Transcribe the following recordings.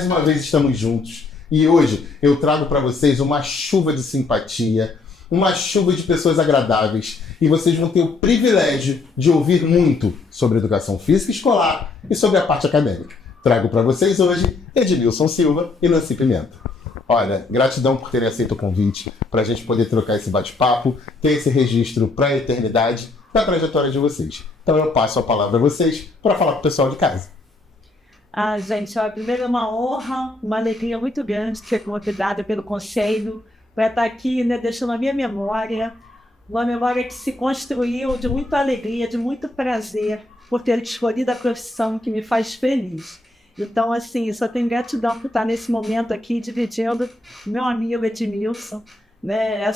mais uma vez estamos juntos. E hoje eu trago para vocês uma chuva de simpatia, uma chuva de pessoas agradáveis. E vocês vão ter o privilégio de ouvir muito sobre educação física escolar e sobre a parte acadêmica. Trago para vocês hoje Edmilson Silva e Nancy Pimenta. Olha, gratidão por terem aceito o convite para a gente poder trocar esse bate-papo, ter esse registro para a eternidade da trajetória de vocês. Então eu passo a palavra a vocês para falar com o pessoal de casa. Gente, primeiro é uma honra, uma alegria muito grande ser convidada pelo Conselho para estar aqui, né, deixando a minha memória, uma memória que se construiu de muita alegria, de muito prazer por ter escolhido a profissão que me faz feliz. Então, assim, só tenho gratidão por estar nesse momento aqui, dividindo meu amigo Edmilson, né,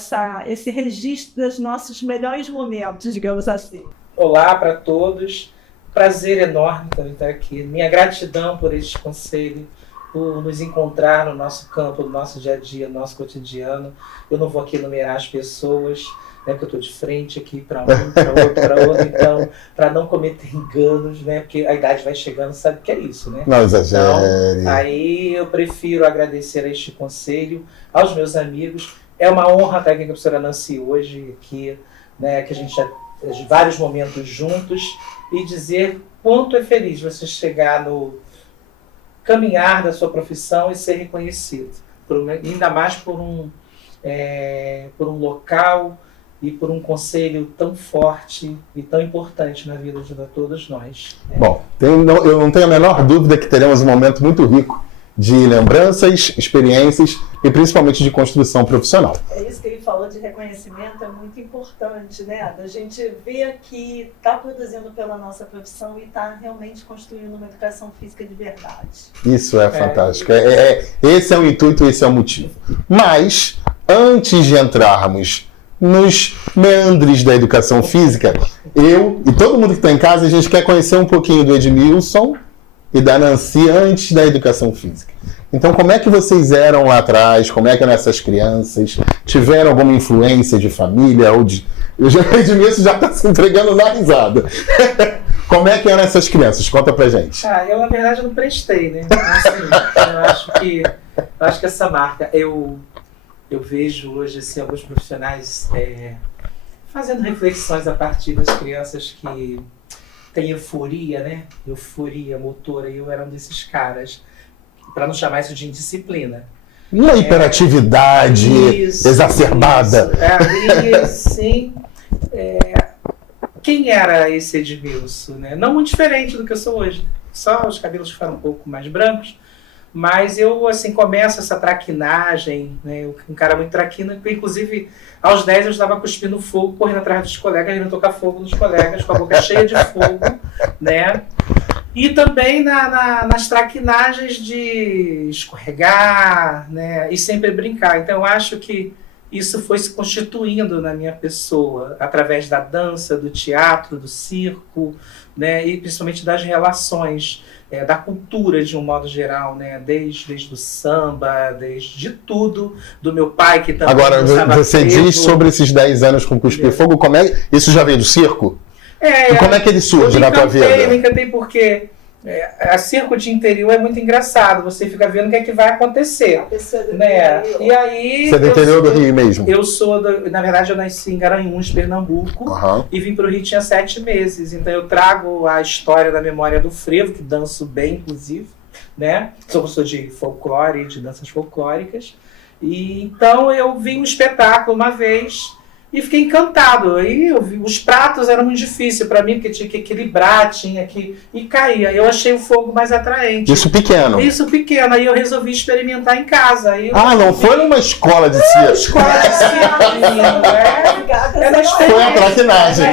esse registro dos nossos melhores momentos, digamos assim. Olá para todos, prazer enorme também estar aqui. Minha gratidão por este conselho, por nos encontrar no nosso campo, no nosso dia a dia, no nosso cotidiano. Eu não vou aqui enumerar as pessoas, né, porque eu estou de frente aqui para um, para outro, então, para não cometer enganos, né, porque a idade vai chegando, sabe o que é isso, né? Não exagere. Então, aí eu prefiro agradecer a este conselho, aos meus amigos. É uma honra estar aqui com a professora Nancy hoje, aqui, né, que a gente já teve vários momentos juntos, e dizer quanto é feliz você chegar no caminhar da sua profissão e ser reconhecido, ainda mais por um local e por um conselho tão forte e tão importante na vida de todos nós. Bom, eu não tenho a menor dúvida que teremos um momento muito rico de lembranças, experiências e principalmente de construção profissional. É isso que ele falou de reconhecimento, é muito importante, né? A gente ver que está produzindo pela nossa profissão e está realmente construindo uma educação física de verdade. Isso é fantástico. Esse é o intuito, esse é o motivo. Mas, antes de entrarmos nos meandres da educação física, eu e todo mundo que está em casa, a gente quer conhecer um pouquinho do Edmilson e da Nancy antes da educação física. Então, como é que vocês eram lá atrás? Como é que eram essas crianças? Tiveram alguma influência de família? O Edmilson já está se entregando na risada. Como é que eram essas crianças? Conta pra gente. Eu, na verdade, não prestei, né? Assim, eu acho que essa marca... Eu vejo hoje assim, alguns profissionais fazendo reflexões a partir das crianças que têm euforia, né? Euforia motora, e eu era um desses caras, para não chamar isso de indisciplina. Uma hiperatividade exacerbada. Sim. Quem era esse Edmilson? Né? Não muito diferente do que eu sou hoje. Só os cabelos ficaram um pouco mais brancos. Mas eu, assim, começo essa traquinagem, né? Um cara muito traquina, inclusive, aos 10 eu estava cuspindo fogo, correndo atrás dos colegas, indo tocar fogo nos colegas, com a boca cheia de fogo, né? E também nas traquinagens de escorregar, né? E sempre brincar. Então, eu acho que isso foi se constituindo na minha pessoa, através da dança, do teatro, do circo, né? E principalmente das relações, da cultura de um modo geral, né? Desde o samba, desde tudo, do meu pai que também... Agora, você diz sobre esses 10 anos com cuspir fogo, como é... Isso já veio do circo? E como é que ele surge na tua vida? Eu me encantei porque a circo de interior é muito engraçado, você fica vendo o que é que vai acontecer. Né? E aí... Você é do interior do Rio mesmo? Eu sou, na verdade, eu nasci em Garanhuns, Pernambuco, e vim para o Rio tinha 7 meses. Então eu trago a história da memória do frevo, que danço bem, inclusive, né? Sou professor de folclore, de danças folclóricas. E então eu vi um espetáculo uma vez e fiquei encantado. Aí eu vi, os pratos eram muito difíceis para mim, porque tinha que equilibrar, e caía. Eu achei o fogo mais atraente. Isso pequeno? Isso pequeno. Aí eu resolvi experimentar em casa. Aí não foi numa escola de circo? Escola de circo. Foi a traquinagem.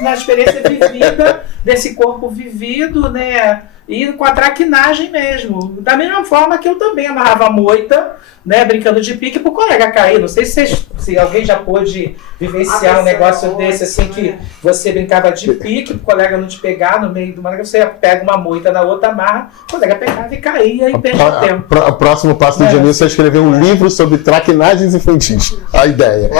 Na experiência vivida, desse corpo vivido, né? E com a traquinagem mesmo. Da mesma forma que eu também amarrava a moita, né, brincando de pique pro colega cair. Não sei se alguém já pôde vivenciar um negócio desse, assim, que você brincava de pique, pro colega não te pegar no meio de uma... Você pega uma moita na outra, amarra, o colega pegava e caía e perdia o tempo. O próximo passo do Edmilson é escrever um livro sobre traquinagens infantis. A ideia.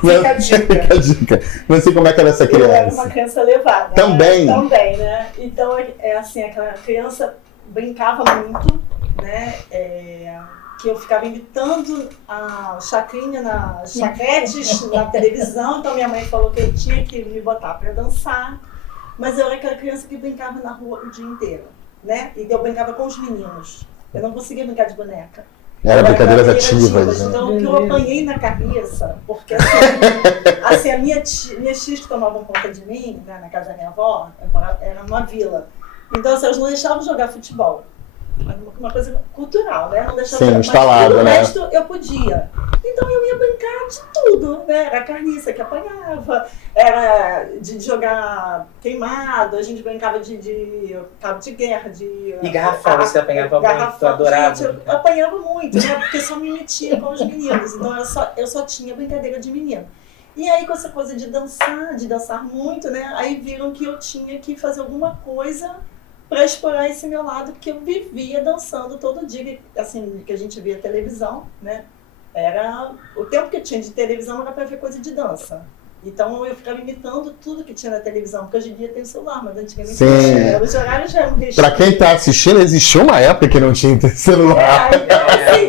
Fica a dica. Não sei como é que era essa criança. Eu era uma criança levada. Também? Também, né? Então, assim, aquela criança brincava muito, né? Que eu ficava imitando a Chacrinha nas chaquetes na televisão, então minha mãe falou que eu tinha que me botar para dançar, mas eu era aquela criança que brincava na rua o dia inteiro, né? E eu brincava com os meninos, eu não conseguia brincar de boneca. Era brincadeiras ativas, né? Então, o que eu apanhei na cabeça, porque assim, minhas tias que tomavam conta de mim, né, na casa da minha avó, era uma vila. Então, assim, elas não deixavam jogar futebol. Uma coisa cultural, né? Não deixava jogar, instalado, mas né? O resto eu podia. Então eu ia brincar de tudo, né? Era carniça que apanhava, era de jogar queimado, a gente brincava de cabo de guerra, E garrafão, você apanhava muito, adorava. Gente, eu apanhava muito, né? Porque eu só me metia com os meninos, então eu só tinha brincadeira de menino. E aí com essa coisa de dançar muito, né? Aí viram que eu tinha que fazer alguma coisa para explorar esse meu lado, porque eu vivia dançando todo dia, assim, que a gente via televisão, né? Era o tempo que eu tinha de televisão era para ver coisa de dança. Então eu ficava imitando tudo que tinha na televisão, porque hoje em dia tem celular, mas antigamente os horários já eram restritos. Para quem está assistindo, existiu uma época que não tinha celular. Então, assim,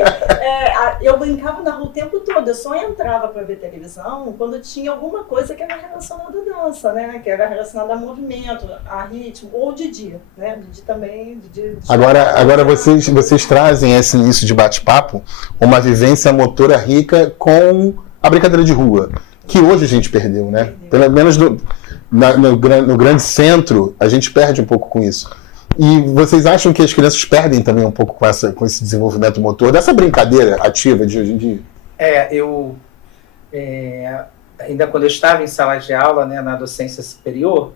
eu brincava na rua o tempo todo, eu só entrava para ver televisão quando tinha alguma coisa que era relacionada à dança, né? Que era relacionada a movimento, a ritmo, ou Didi, né? Didi também. Agora vocês trazem esse início de bate-papo, uma vivência motora rica com a brincadeira de rua, que hoje a gente perdeu, né? Pelo menos no grande centro, a gente perde um pouco com isso. E vocês acham que as crianças perdem também um pouco com esse desenvolvimento motor, dessa brincadeira ativa de hoje em dia? Ainda quando eu estava em sala de aula, né, na docência superior,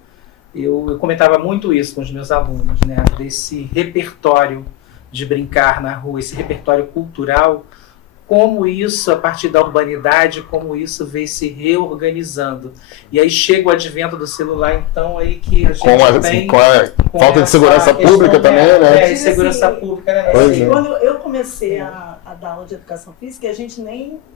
eu comentava muito isso com os meus alunos, né, desse repertório de brincar na rua, esse repertório cultural, como isso, a partir da urbanidade, como isso vem se reorganizando. E aí chega o advento do celular, então, aí que a gente com a falta de segurança pública também, né? De segurança pública, né? Quando eu comecei a dar aula de educação física, a gente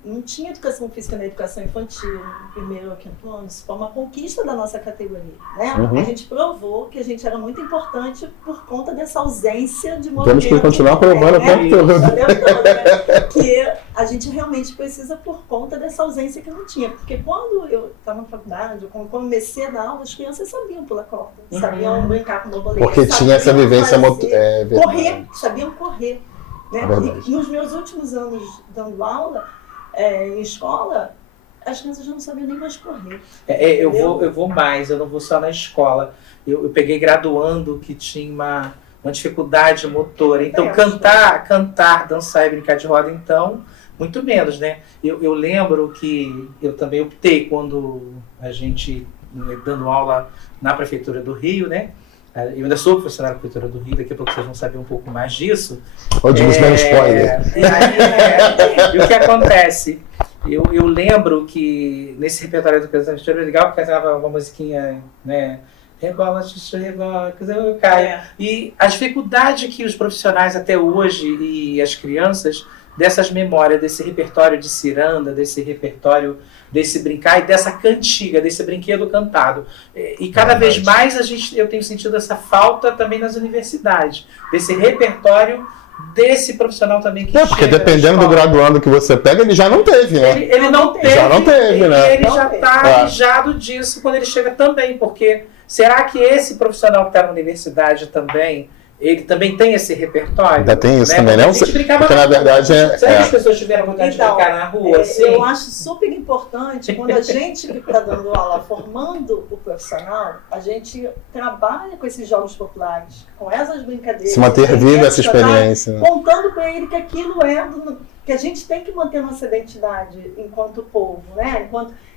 não tinha educação física na educação infantil, no primeiro ou quinto ano. Isso foi uma conquista da nossa categoria, né? A gente provou que a gente era muito importante por conta dessa ausência de movimento. Temos que continuar provando o tempo todo. Né? Que a gente realmente precisa por conta dessa ausência que não tinha. Porque quando eu estava na faculdade, quando comecei a dar aula, as crianças sabiam pular corda, sabiam brincar com borboleta. Porque tinha essa vivência correr, sabiam correr. Né? E nos meus últimos anos dando aula em escola, as crianças já não sabiam nem mais correr. Eu vou mais, eu não vou só na escola. Eu peguei graduando que tinha uma dificuldade motora. Então, cantar, dançar e brincar de roda, então, muito menos, né? Eu lembro que eu também optei quando a gente, dando aula na Prefeitura do Rio, né? Eu ainda sou funcionário da Prefeitura do Rio, daqui a pouco vocês vão saber um pouco mais disso. Podemos dar spoiler. E o que acontece? Eu lembro que nesse repertório do Educação era legal, porque cantava uma musiquinha, né? Rebola, xuxa, rebola, eu caio. E a dificuldade que os profissionais até hoje e as crianças dessas memórias, desse repertório de ciranda, desse repertório, desse brincar e dessa cantiga, desse brinquedo cantado. E cada vez mais eu tenho sentido essa falta também nas universidades, desse repertório desse profissional também que porque dependendo do graduando que você pega, ele já não teve, né? Ele não teve. Já não teve, né? Ele já está alijado disso quando ele chega também, porque será que esse profissional que está na universidade também, ele também tem esse repertório? Ainda tem isso, né? Também, né? Porque na verdade Será que as pessoas tiveram vontade de brincar na rua? Eu acho super importante, quando a gente que está dando aula, formando o profissional, a gente trabalha com esses jogos populares, com essas brincadeiras. Se manter viva essa experiência. Tá? Contando para ele que aquilo que a gente tem que manter nossa identidade enquanto povo, né?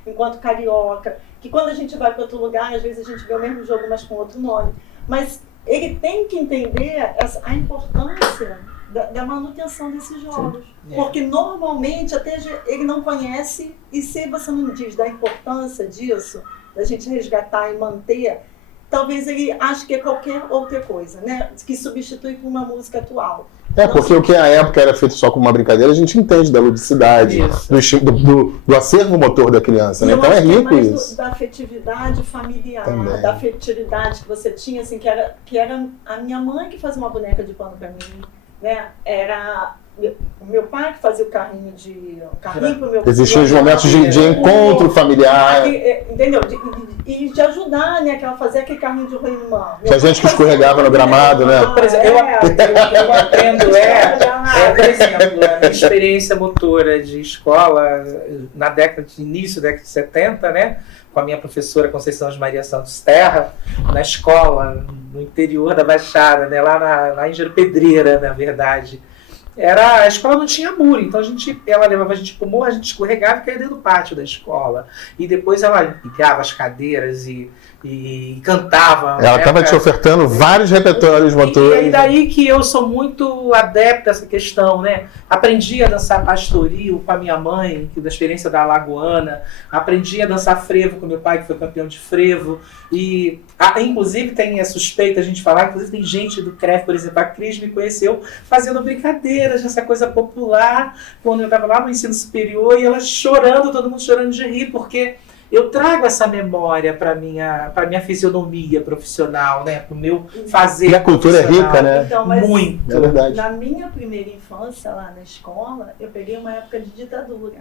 Enquanto carioca, que quando a gente vai para outro lugar, às vezes a gente vê o mesmo jogo, mas com outro nome. Mas ele tem que entender a importância da manutenção desses jogos. Porque normalmente até ele não conhece, e se você não diz da importância disso, da gente resgatar e manter, talvez ele ache que é qualquer outra coisa, né? Que substitui por uma música atual. Porque o que na época era feito só como uma brincadeira, a gente entende da ludicidade, do acervo motor da criança, né? Então é rico isso. Da afetividade familiar, Também. da afetividade que você tinha, assim, que era a minha mãe que fazia uma boneca de pano para mim, né? Era o meu pai que fazia o carrinho pro meu Existiam os momentos de encontro familiar. Entendeu? E de ajudar, né? Que ela fazia aquele carrinho de rolimã. Tinha gente que escorregava no gramado, né? Por exemplo, eu aprendo, por exemplo, a minha experiência motora de escola na início da década de 70, né? Com a minha professora Conceição de Maria Santos Terra, na escola, no interior da Baixada, né? Lá em Pedreira, na verdade. A escola não tinha muro, então ela levava a gente pro morro, a gente escorregava e caía dentro do pátio da escola. E depois ela empilhava as cadeiras e cantava. Ela estava te ofertando vários repertórios motores. E daí que eu sou muito adepto dessa questão, né? Aprendi a dançar pastoril com a minha mãe, que da experiência da Alagoana. Aprendi a dançar frevo com meu pai, que foi campeão de frevo. E, inclusive, tem a suspeita a gente falar, inclusive tem gente do CREF, por exemplo, a Cris me conheceu fazendo brincadeiras, essa coisa popular, quando eu estava lá no ensino superior, e ela chorando, todo mundo chorando de rir, porque eu trago essa memória para minha fisionomia profissional, né? Para o meu fazer. E a cultura é rica, né? Então, mas muito. É verdade. Na minha primeira infância, lá na escola, eu peguei uma época de ditadura,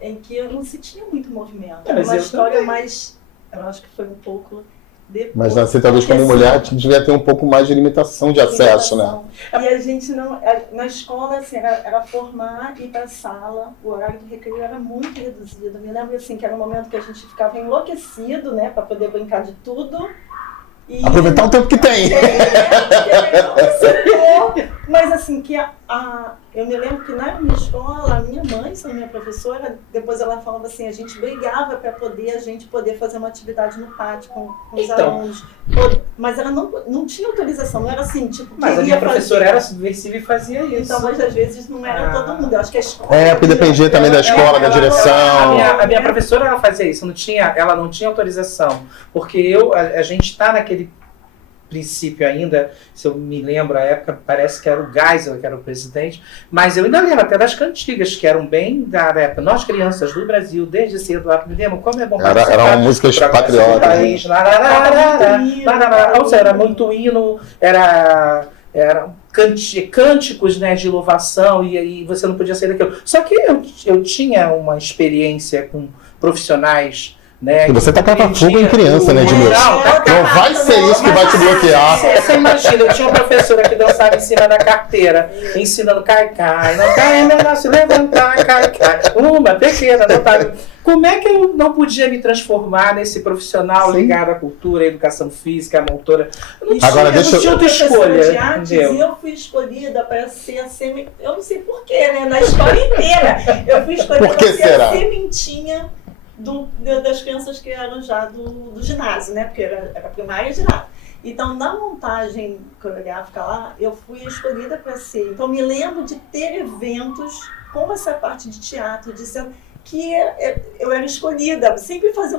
em que não se tinha muito movimento. Era uma história mais... Eu acho que foi um pouco depois. Mas você, talvez, como mulher, devia ter um pouco mais de limitação de acesso, né? E a gente não... Na escola, assim, era formar, ir para a sala, o horário do recreio era muito reduzido. Eu me lembro, assim, que era um momento que a gente ficava enlouquecido, né, para poder brincar de tudo. E aproveitar o tempo que tem. Mas assim, eu me lembro que na minha escola, a minha mãe, sendo minha professora, depois ela falava assim, a gente brigava para a gente poder fazer uma atividade no pátio com os alunos. Mas ela não tinha autorização, não era assim, tipo... Mas a minha professora era subversiva e fazia isso. Então, mas às vezes não era todo mundo, eu acho que a escola... Porque dependia também da escola, da direção. A minha professora, ela fazia isso, ela não tinha autorização, porque a gente está naquele princípio ainda, se eu me lembro, a época parece que era o Geisel que era o presidente, mas eu ainda lembro até das cantigas, que eram bem da época. Nós, crianças do Brasil, desde cedo, aprendemos como é bom participar. Era uma música patriota. Ou seja, era muito hino, eram cânticos, né, de louvação, e você não podia sair daquilo. Só que eu tinha uma experiência com profissionais, né, e você tacava fogo em criança, né, Edmilson? Não vai ser isso que vai te bloquear. Você imagina, eu tinha uma professora que dançava em cima da carteira, ensinando cai, não cai, negócio, levantar, cai, uma pequena, notável. Como é que eu não podia me transformar nesse profissional ligado à cultura, à educação física, à motora? Eu não tinha outra escolha. De artes, e eu fui escolhida para ser a eu não sei porquê, né? Na história inteira. Eu fui escolhida para ser a sementinha das crianças que eram já do ginásio, né? Porque era primária e ginásio. Então, na montagem coreográfica lá, eu fui escolhida para ser. Então, me lembro de ter eventos com essa parte de teatro, de ser que eu era escolhida, sempre fazia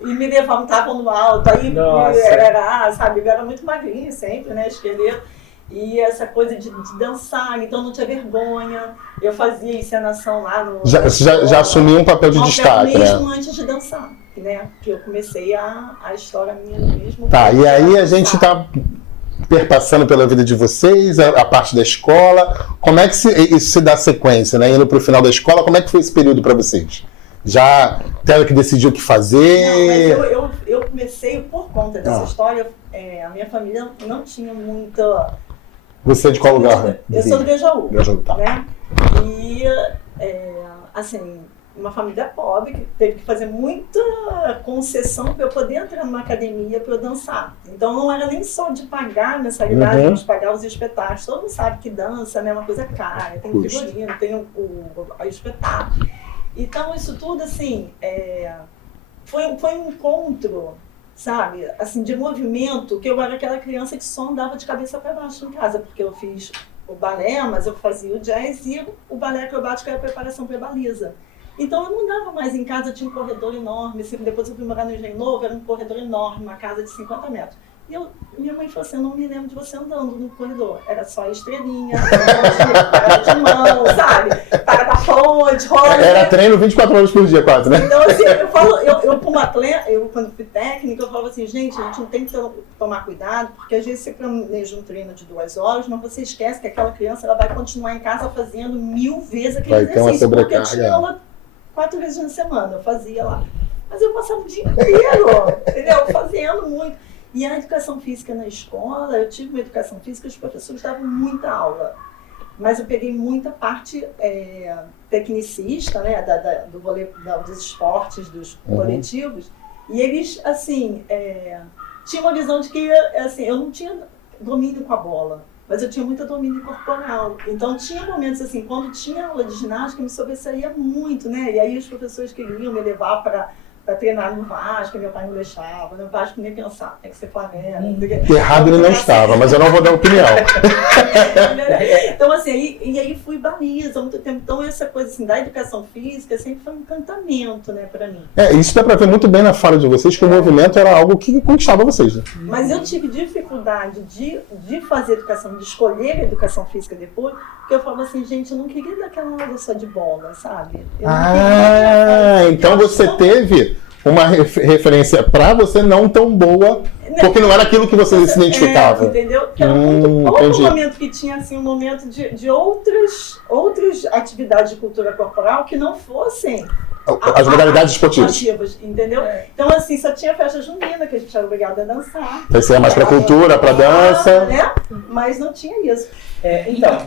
e me levantavam no alto, aí sabe, eu era muito magrinha sempre, né, esqueleto, e essa coisa de dançar, então não tinha vergonha, eu fazia encenação lá no... Já assumiu um papel de destaque, mesmo né? antes de dançar, né, que eu comecei a história minha mesmo. Tá, e aí a gente tá perpassando pela vida de vocês, a parte da escola. Como é que isso se dá sequência, né? Indo para o final da escola, como é que foi esse período para vocês? Já teve que decidir o que fazer? Não, mas eu comecei por conta dessa história. A minha família não tinha muita... Você é de qual lugar? Eu sou do Grajaú, tá. né? E, assim, uma família pobre que teve que fazer muita concessão para eu poder entrar numa academia para eu dançar. Então não era nem só de pagar a mensalidade, mas pagar os espetáculos. Todo mundo sabe que dança, né, é uma coisa cara, tem o figurino, tem o espetáculo. Então isso tudo, assim, foi um encontro, sabe, assim, de movimento, que eu era aquela criança que só andava de cabeça para baixo em casa, porque eu fiz o balé, mas eu fazia o jazz, e o balé acrobático era a preparação para a baliza. Então eu não andava mais em casa, tinha um corredor enorme, assim, depois eu fui morar no Engenho Novo, era um corredor enorme, uma casa de 50 metros. Minha mãe falou assim, eu não me lembro de você andando no corredor. Era só estrelinha, para de mão, sabe? Para da fonte, roda. Era treino 24 horas por dia, quase, né? Então, assim, eu como atleta, quando fui técnica, eu falava assim, gente, a gente não tem que tomar cuidado, porque às vezes você planeja um treino de 2 horas, mas você esquece que aquela criança ela vai continuar em casa fazendo 1000 vezes aquele exercício, porque eu tinha aula 4 vezes na semana, eu fazia lá. Mas eu passava o dia inteiro, entendeu? Fazendo muito. E a educação física na escola, eu tive uma educação física, os professores davam muita aula. Mas eu peguei muita parte tecnicista, né, do vôlei, dos esportes, dos coletivos. E eles, assim, tinham uma visão de que, assim, eu não tinha domínio com a bola, mas eu tinha muito domínio corporal. Então, tinha momentos, assim, quando tinha aula de ginástica, eu me sobressaía muito, né? E aí os professores queriam me levar para treinar no Vasco, meu pai não deixava, no Vasco nem pensar, tem que ser Flamengo. Errado ele não estava, mas eu não vou dar opinião. Então, assim, e aí fui baliza há muito tempo. Então, essa coisa assim, da educação física sempre foi um encantamento, né, para mim. Isso dá para ver muito bem na fala de vocês, que o movimento era algo que conquistava vocês, né? Mas eu tive dificuldade de fazer educação, de escolher a educação física depois, porque eu falava assim, gente, eu não queria dar aquela aula só de bola, sabe? Então você teve uma referência para você não tão boa, porque não era aquilo que você se identificava. Entendeu? Que era outro momento que tinha assim, um momento de outras atividades de cultura corporal que não fossem as modalidades esportivas. Entendeu? Então, assim, só tinha festa junina, que a gente era obrigado a dançar. Isso é mais para cultura, para dança. Né? Mas não tinha isso. Então,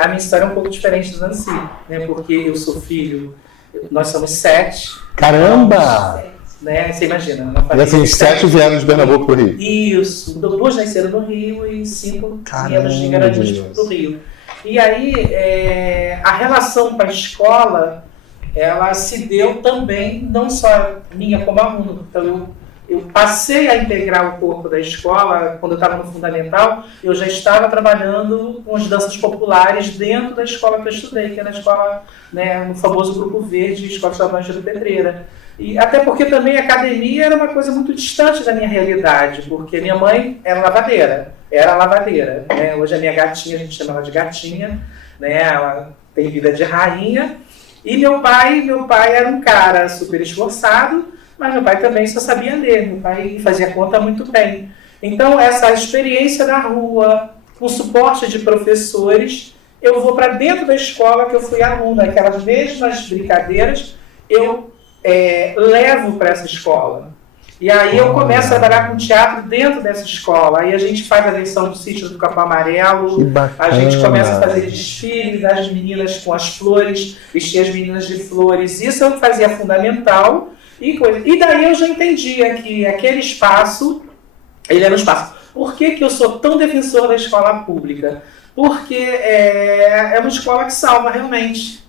a minha história é um pouco diferente do Nancy, né? Porque eu sou filho, nós somos 7. Caramba! Né? Você imagina. E assim, 7 vieram de Pernambuco para o Rio. Isso. 2 nasceram no Rio e 5 viemos de Garanhuns para o Rio. E aí, a relação com a escola, ela se deu também, não só minha como aluno. Então, eu passei a integrar o corpo da escola, quando eu estava no fundamental, eu já estava trabalhando com as danças populares dentro da escola que eu estudei, que era a escola, né, no famoso Grupo Verde, Escola Estadual de Pedreira. E até porque também a academia era uma coisa muito distante da minha realidade, porque minha mãe era lavadeira, né? Hoje a minha gatinha, a gente chama ela de gatinha, né? Ela tem vida de rainha. E meu pai era um cara super esforçado, mas meu pai também só sabia ler, meu pai fazia conta muito bem. Então, essa experiência da rua, com suporte de professores, eu vou para dentro da escola que eu fui aluna, aquelas mesmas brincadeiras, eu levo para essa escola. E aí eu começo a trabalhar com teatro dentro dessa escola. Aí a gente faz a lição do Sítio do Capão Amarelo, a gente começa a fazer desfile das meninas com as flores, vestir as meninas de flores. Isso eu fazia fundamental. E daí eu já entendia que aquele espaço, ele era um espaço. Por que eu sou tão defensor da escola pública? Porque é uma escola que salva realmente.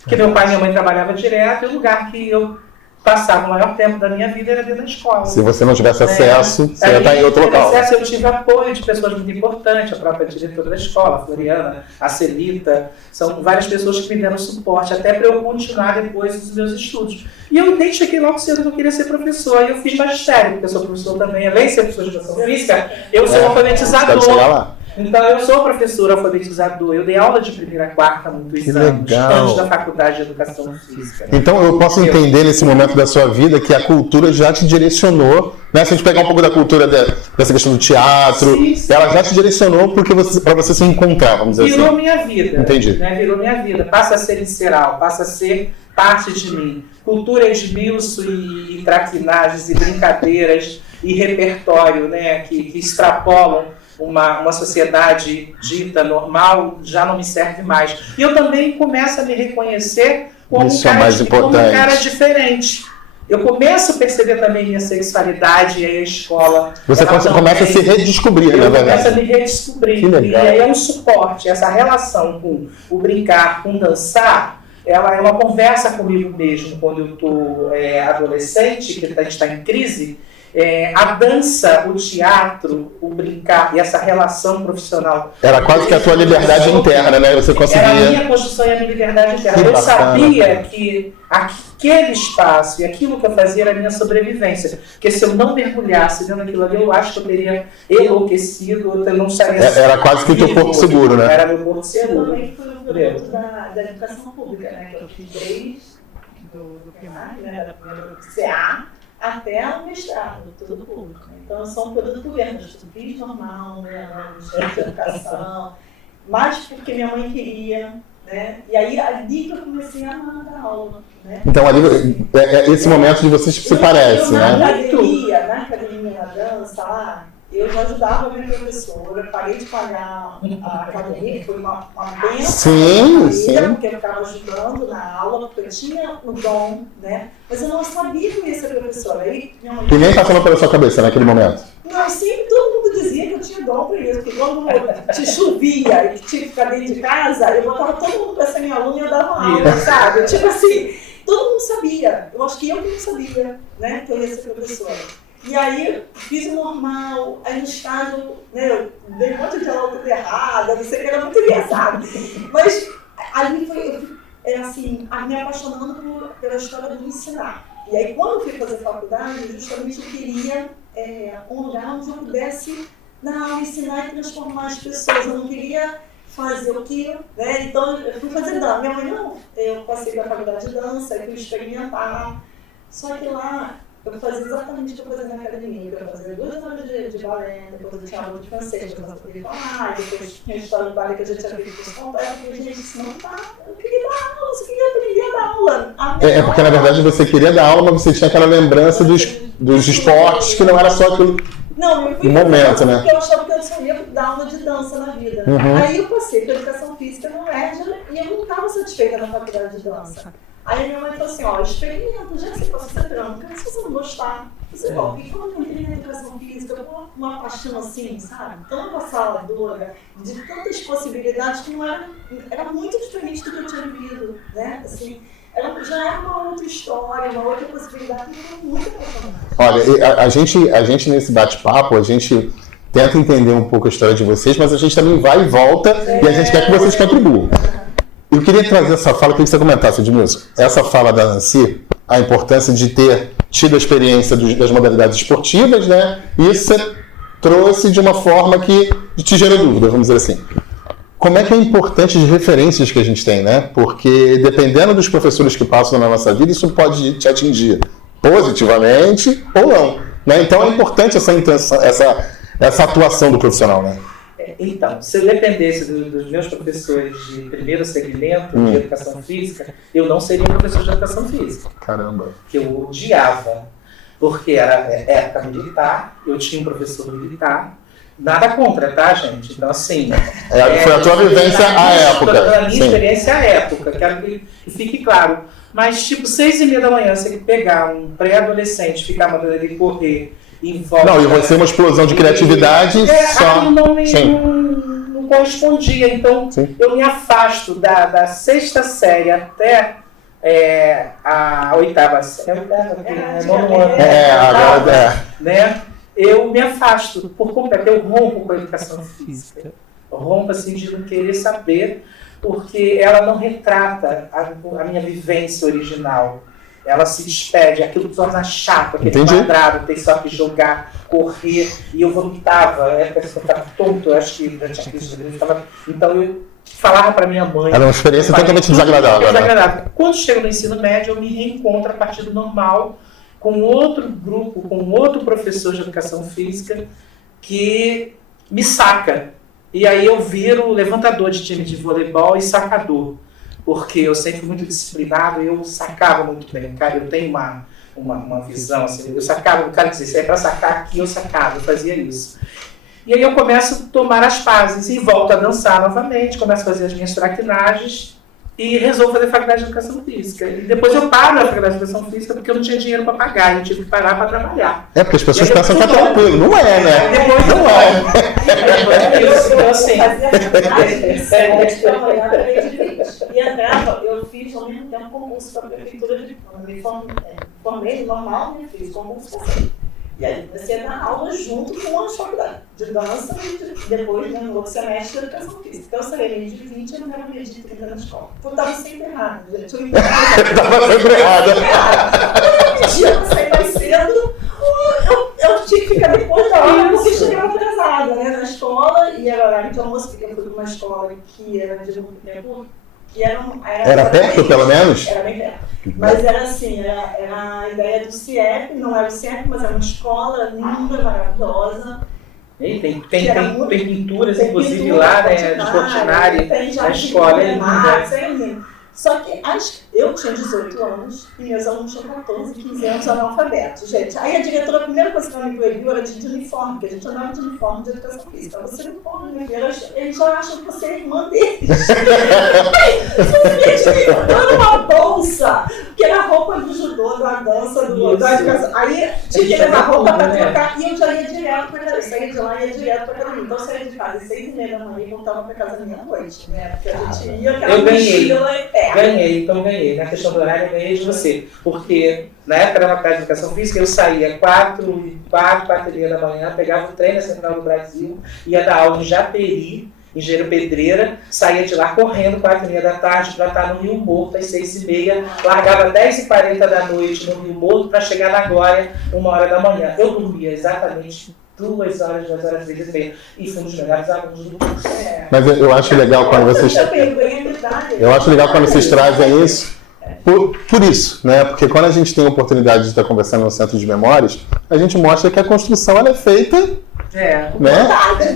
Porque meu pai e minha mãe trabalhavam direto e o lugar que eu passava o maior tempo da minha vida era dentro da escola. Se você não tivesse acesso, você ia estar em outro local. Eu tive apoio de pessoas muito importantes, a própria diretora da escola, a Floriana, a Celita, são várias pessoas que me deram suporte, até para eu continuar depois os meus estudos. E eu identifiquei logo cedo que eu queria ser professor, e eu fiz magistério, porque eu sou professor também, além de ser professor de educação física, eu sou alfabetizador. Então, eu sou professor alfabetizador, eu dei aula de 1ª a 4ª há muitos anos, antes da faculdade de educação física. Então, eu posso entender nesse momento da sua vida que a cultura já te direcionou, né? Se a gente pegar um pouco da cultura dessa questão do teatro, ela já te direcionou para você se encontrar, vamos dizer assim. Virou minha vida. Entendi. Né? Virou minha vida, passa a ser visceral, passa a ser parte de mim. Cultura esmiuço e traquinagens e brincadeiras e repertório, né? que extrapolam uma sociedade dita normal já não me serve mais. E eu também começo a me reconhecer como um cara diferente. Eu começo a perceber também minha sexualidade e aí a escola. Você começa a se redescobrir, na verdade. Eu começo a me redescobrir. E aí é um suporte, essa relação com o brincar, com o dançar, ela é uma conversa comigo mesmo quando eu estou adolescente, que a gente está em crise. A dança, o teatro, o brincar e essa relação profissional. Era quase que a tua liberdade interna, né? Você conseguia... Era a minha construção e a minha liberdade interna. Eu sabia que aquele espaço e aquilo que eu fazia era a minha sobrevivência. Porque se eu não mergulhasse dentro daquilo ali, eu acho que eu teria enlouquecido, eu não estaria... Era quase que o teu porto seguro, né? Era meu porto seguro. Eu também fui um produto da educação pública, né? Que eu fiz desde do primário, né? Da primeira do CA, até o mestrado, tudo público. Então, eu sou um produto do governo, eu fiz normal, né? De educação, mas porque minha mãe queria, né? E aí, ali que eu comecei a amar a aula, né? Então, ali, esse momento de vocês se parece, né? Na academia, na dança lá, eu já ajudava a minha professora, parei de pagar a academia, que foi uma bênção. Porque eu ficava ajudando na aula, porque eu tinha o dom, né? Mas eu não sabia que eu ia ser professora. Aí, e nem passava pela sua cabeça naquele momento? Não, sempre todo mundo dizia que eu tinha dom para isso, porque quando te chovia e tinha que ficar dentro de casa, eu botava todo mundo para ser minha aluna e eu dava aula, sabe? Tipo assim, todo mundo sabia. Eu acho que eu não sabia, né, que eu ia ser professora. E aí, fiz o normal, aí no estágio, né, eu dei um monte de aula tudo errada, não sei o que, era muito engraçado. Mas ali foi, assim, me apaixonando pela história do ensinar. E aí, quando eu fui fazer faculdade, justamente eu queria um lugar onde eu pudesse, na aula, ensinar e transformar as pessoas. Eu não queria fazer o que, né? Então, eu fui fazer dança. Minha mãe não, eu passei pela faculdade de dança, fui experimentar. Só que lá, eu fazia exatamente o que eu fazia na academia. Eu fazia 2 horas de balé, depois eu tinha aula de francês, que eu não podia falar, depois tinha história do balé que eu já tinha feito isso completo. Eu falei, gente, isso não tá. Eu queria dar aula, eu queria aprender a dar aula. Porque na verdade você queria dar aula, mas você tinha aquela lembrança dos esportes, que não era só aquilo. Não, eu fui momento, né? Porque eu achava que eu só ia dar aula de dança na vida. Aí eu passei pela educação física no ERJ e eu não estava satisfeita na faculdade de dança. Aí minha mãe falou assim, experimenta, já que você pode ser tranca, se você não gostar, você volta. E quando eu entrei na educação física, com uma paixão assim, sabe? Tão avassaladora, de tantas possibilidades que não era muito diferente do que eu tinha vivido, né? Assim, já era uma outra história, uma outra possibilidade, que eu foi muito apaixonada. Olha, a gente nesse bate-papo, a gente tenta entender um pouco a história de vocês, mas a gente também vai e volta e a gente quer que vocês contribuam. Eu queria trazer essa fala, queria que você comentasse, Edmilson, essa fala da Nancy, a importância de ter tido a experiência das modalidades esportivas, né? E isso você trouxe de uma forma que te gerou dúvida, vamos dizer assim. Como é que é importante as referências que a gente tem, né? Porque dependendo dos professores que passam na nossa vida, isso pode te atingir positivamente ou não, né? Então é importante essa atuação do profissional, né? Então, se eu dependesse dos meus professores de primeiro segmento de educação física, eu não seria professor de educação física. Caramba. Que eu odiava, porque era época militar, eu tinha um professor militar, nada contra, tá, gente? Então, assim... foi a tua vivência à época. A minha experiência à época, quero que fique claro. Mas, tipo, 6h30 da manhã, se ele pegar um pré-adolescente, ficar mandando ele correr... Não, e vai ser uma explosão de criatividade só... Não correspondia, então eu me afasto da 6ª série até a 8ª série, né? Eu me afasto por completo, eu rompo com a educação física, rompo assim de não querer saber, porque ela não retrata a minha vivência original. Ela se despede, aquilo que torna chato, aquele quadrado, tem só que jogar, correr, e eu vomitava, eu estava tonto, eu acho que já tinha visto. Então eu falava para minha mãe. Era uma experiência totalmente desagradável. Né? Quando chego no ensino médio, eu me reencontro a partir do normal, com outro grupo, com outro professor de educação física, que me saca. E aí eu viro levantador de time de voleibol e sacador. Porque eu sempre fui muito disciplinado e eu sacava muito bem. Cara, eu tenho uma visão, assim, eu sacava, o cara dizia, se é para sacar aqui, eu sacava, eu fazia isso. E aí eu começo a tomar as pazes e volto a dançar novamente, começo a fazer as minhas traquinagens e resolvo fazer faculdade de educação física. E depois eu paro na faculdade de educação física porque eu não tinha dinheiro para pagar, eu tive que parar para trabalhar. Porque as pessoas pensam que é tranquilo, não é, né? Depois não é. Então, assim... E entrava, eu fiz ao mesmo tempo concurso para a prefeitura de Pano. Me formei normal, fiz concurso para sempre. E aí comecei a dar aula junto com a faculdade de dança e depois, né, no outro semestre, de educação física. Então eu saí de 20 e eu não era meio de 30 na escola. Eu estava sempre errada, gente. Eu Estava sempre errada. eu pedia para sair mais cedo, eu tinha que ficar depois da hora porque chegava atrasada, né, na escola. E era horário de almoço, porque eu fui para uma escola que era de muito tempo. Era perto, pelo menos? Era bem perto. Mas era assim, era a ideia do CIEP, não era o CIEP, mas era uma escola linda, maravilhosa. E tem pinturas, inclusive, lá, né, de Portinari, na escola, é linda. Só que eu tinha 18 anos e meus alunos tinham 14, 15 anos analfabetos, gente. Aí a diretora, a primeira coisa que ela me proibiu era de uniforme, porque a gente andava de uniforme de educação física. Você não pode me ver, eles já acham que você é irmã deles. Você dando uma bolsa, que era a roupa do judô, da dança, da educação. Aí tinha que levar roupa para trocar e eu já ia direto para casa. Eu saía de lá e ia direto para casa. Então eu saía de casa às 6h30 da manhã e voltava para casa à meia-noite, né? Porque a gente ia, aquela mochila em pé. Ganhei. Na questão do horário, eu ganhei de você. Porque na época da faculdade de educação física, eu saía 4h30 da manhã, pegava o trem na Central do Brasil, ia dar aula em Japeri, Engenheiro Pedreira, saía de lá correndo 4h30 da tarde para estar no Rio Morto às 6h30, largava 10h40 da noite no Rio Morto para chegar na Glória 1h da manhã. Eu dormia exatamente 2 horas, 2h30 e fui um dos melhores alunos do curso. Mas eu acho legal quando vocês... Eu acho legal quando vocês trazem isso por isso, né? Porque quando a gente tem a oportunidade de estar conversando no Centro de Memórias, a gente mostra que a construção ela é feita, né?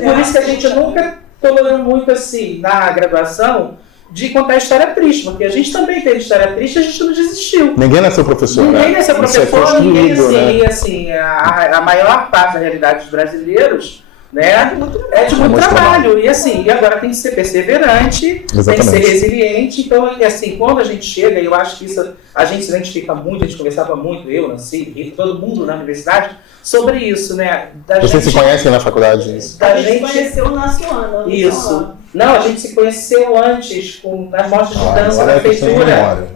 Por isso que a gente nunca tolerou muito assim, na graduação, de contar história triste, porque a gente também teve história triste e a gente não desistiu. Ninguém nasceu professor, ninguém nasceu professor, ninguém né? assim, a maior parte da realidade dos brasileiros, né, é de muito trabalho. E assim, e agora tem que ser perseverante, tem que ser resiliente. Então, assim, quando a gente chega, e eu acho que isso a gente se identifica muito, a gente conversava muito, eu, Nancy, todo mundo na universidade, sobre isso, né? Vocês se conhecem na faculdade? A gente conheceu no nosso ano. Isso. Não, a gente se conheceu antes, nas mostras de dança da prefeitura.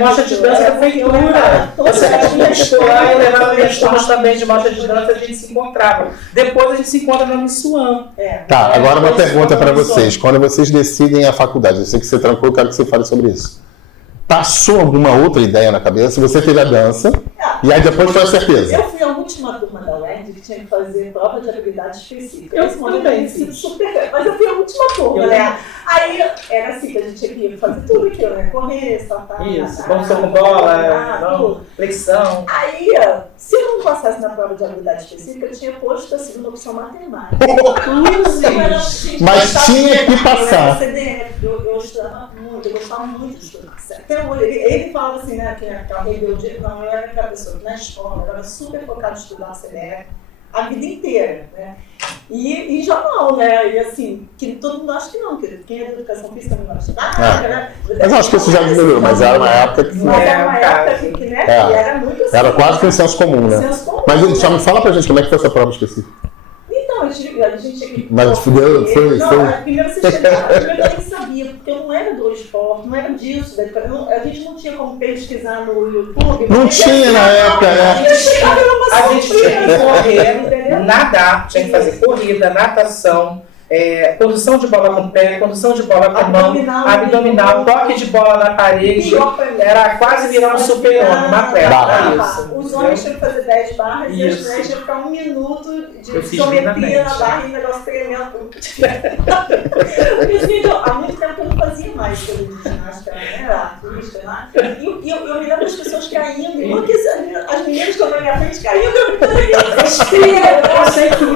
Mostra de dança da prefeitura. Você tinha escolar, eu levava minhas turmas também de mostra de dança, a gente se encontrava. Depois a gente se encontra na Missuan. Tá, agora uma pergunta para vocês. Quando vocês decidem a faculdade, eu sei que você trancou, eu quero que você fale sobre isso. Passou alguma outra ideia na cabeça? Você fez a dança e aí depois foi a certeza. Eu fui a última turma da UERJ que tinha que fazer prova de habilidade específica. Eu também fiz. Mas eu fui a última turma, né? Aí era assim, que a gente tinha que fazer tudo aquilo, né? Correr, saltar, isso, construção com bola, flexão. Aí, se eu não passasse na prova de habilidade específica, eu tinha posto a segunda opção matemática. Mas tinha que passar. Eu estudava muito, eu gostava muito de estudar. Até hoje, ele falava assim, né, que aquela rebeldia, não, eu era aquela pessoa que na escola, eu era super focada em estudar CDF a vida inteira, né? E já não, né? E assim, que todo mundo acha que não, que quem é de educação física não vai estudar, né? Mas eu acho que isso já diminuiu, mas era uma época que... Mas era uma época que, né, que era muito assim. Era quase que um senso comum, né? Mas só me fala pra gente como é que foi essa prova específica. Então, a gente tinha que... Mas foi... Primeiro você chegava, primeiro eu nem sabia, porque eu não era do esporte, não era disso, a gente não tinha como pesquisar no YouTube. Não tinha na época, né? A gente tinha que correr, nadar, tinha que fazer corrida, natação, condução de bola com pé, condução de bola com mão, abdominal, toque de bola na parede, era quase virar um super-homem, uma atleta. Os homens tinham que fazer 10 barras e as mulheres tinham que ficar 1 minuto de geometria na barra e negócio treinamento. Há muito tempo eu não fazia mais coisa de ginástica, era artista, né? E eu me lembro das pessoas caindo, porque as meninas que estão na minha frente caindo, eu sei que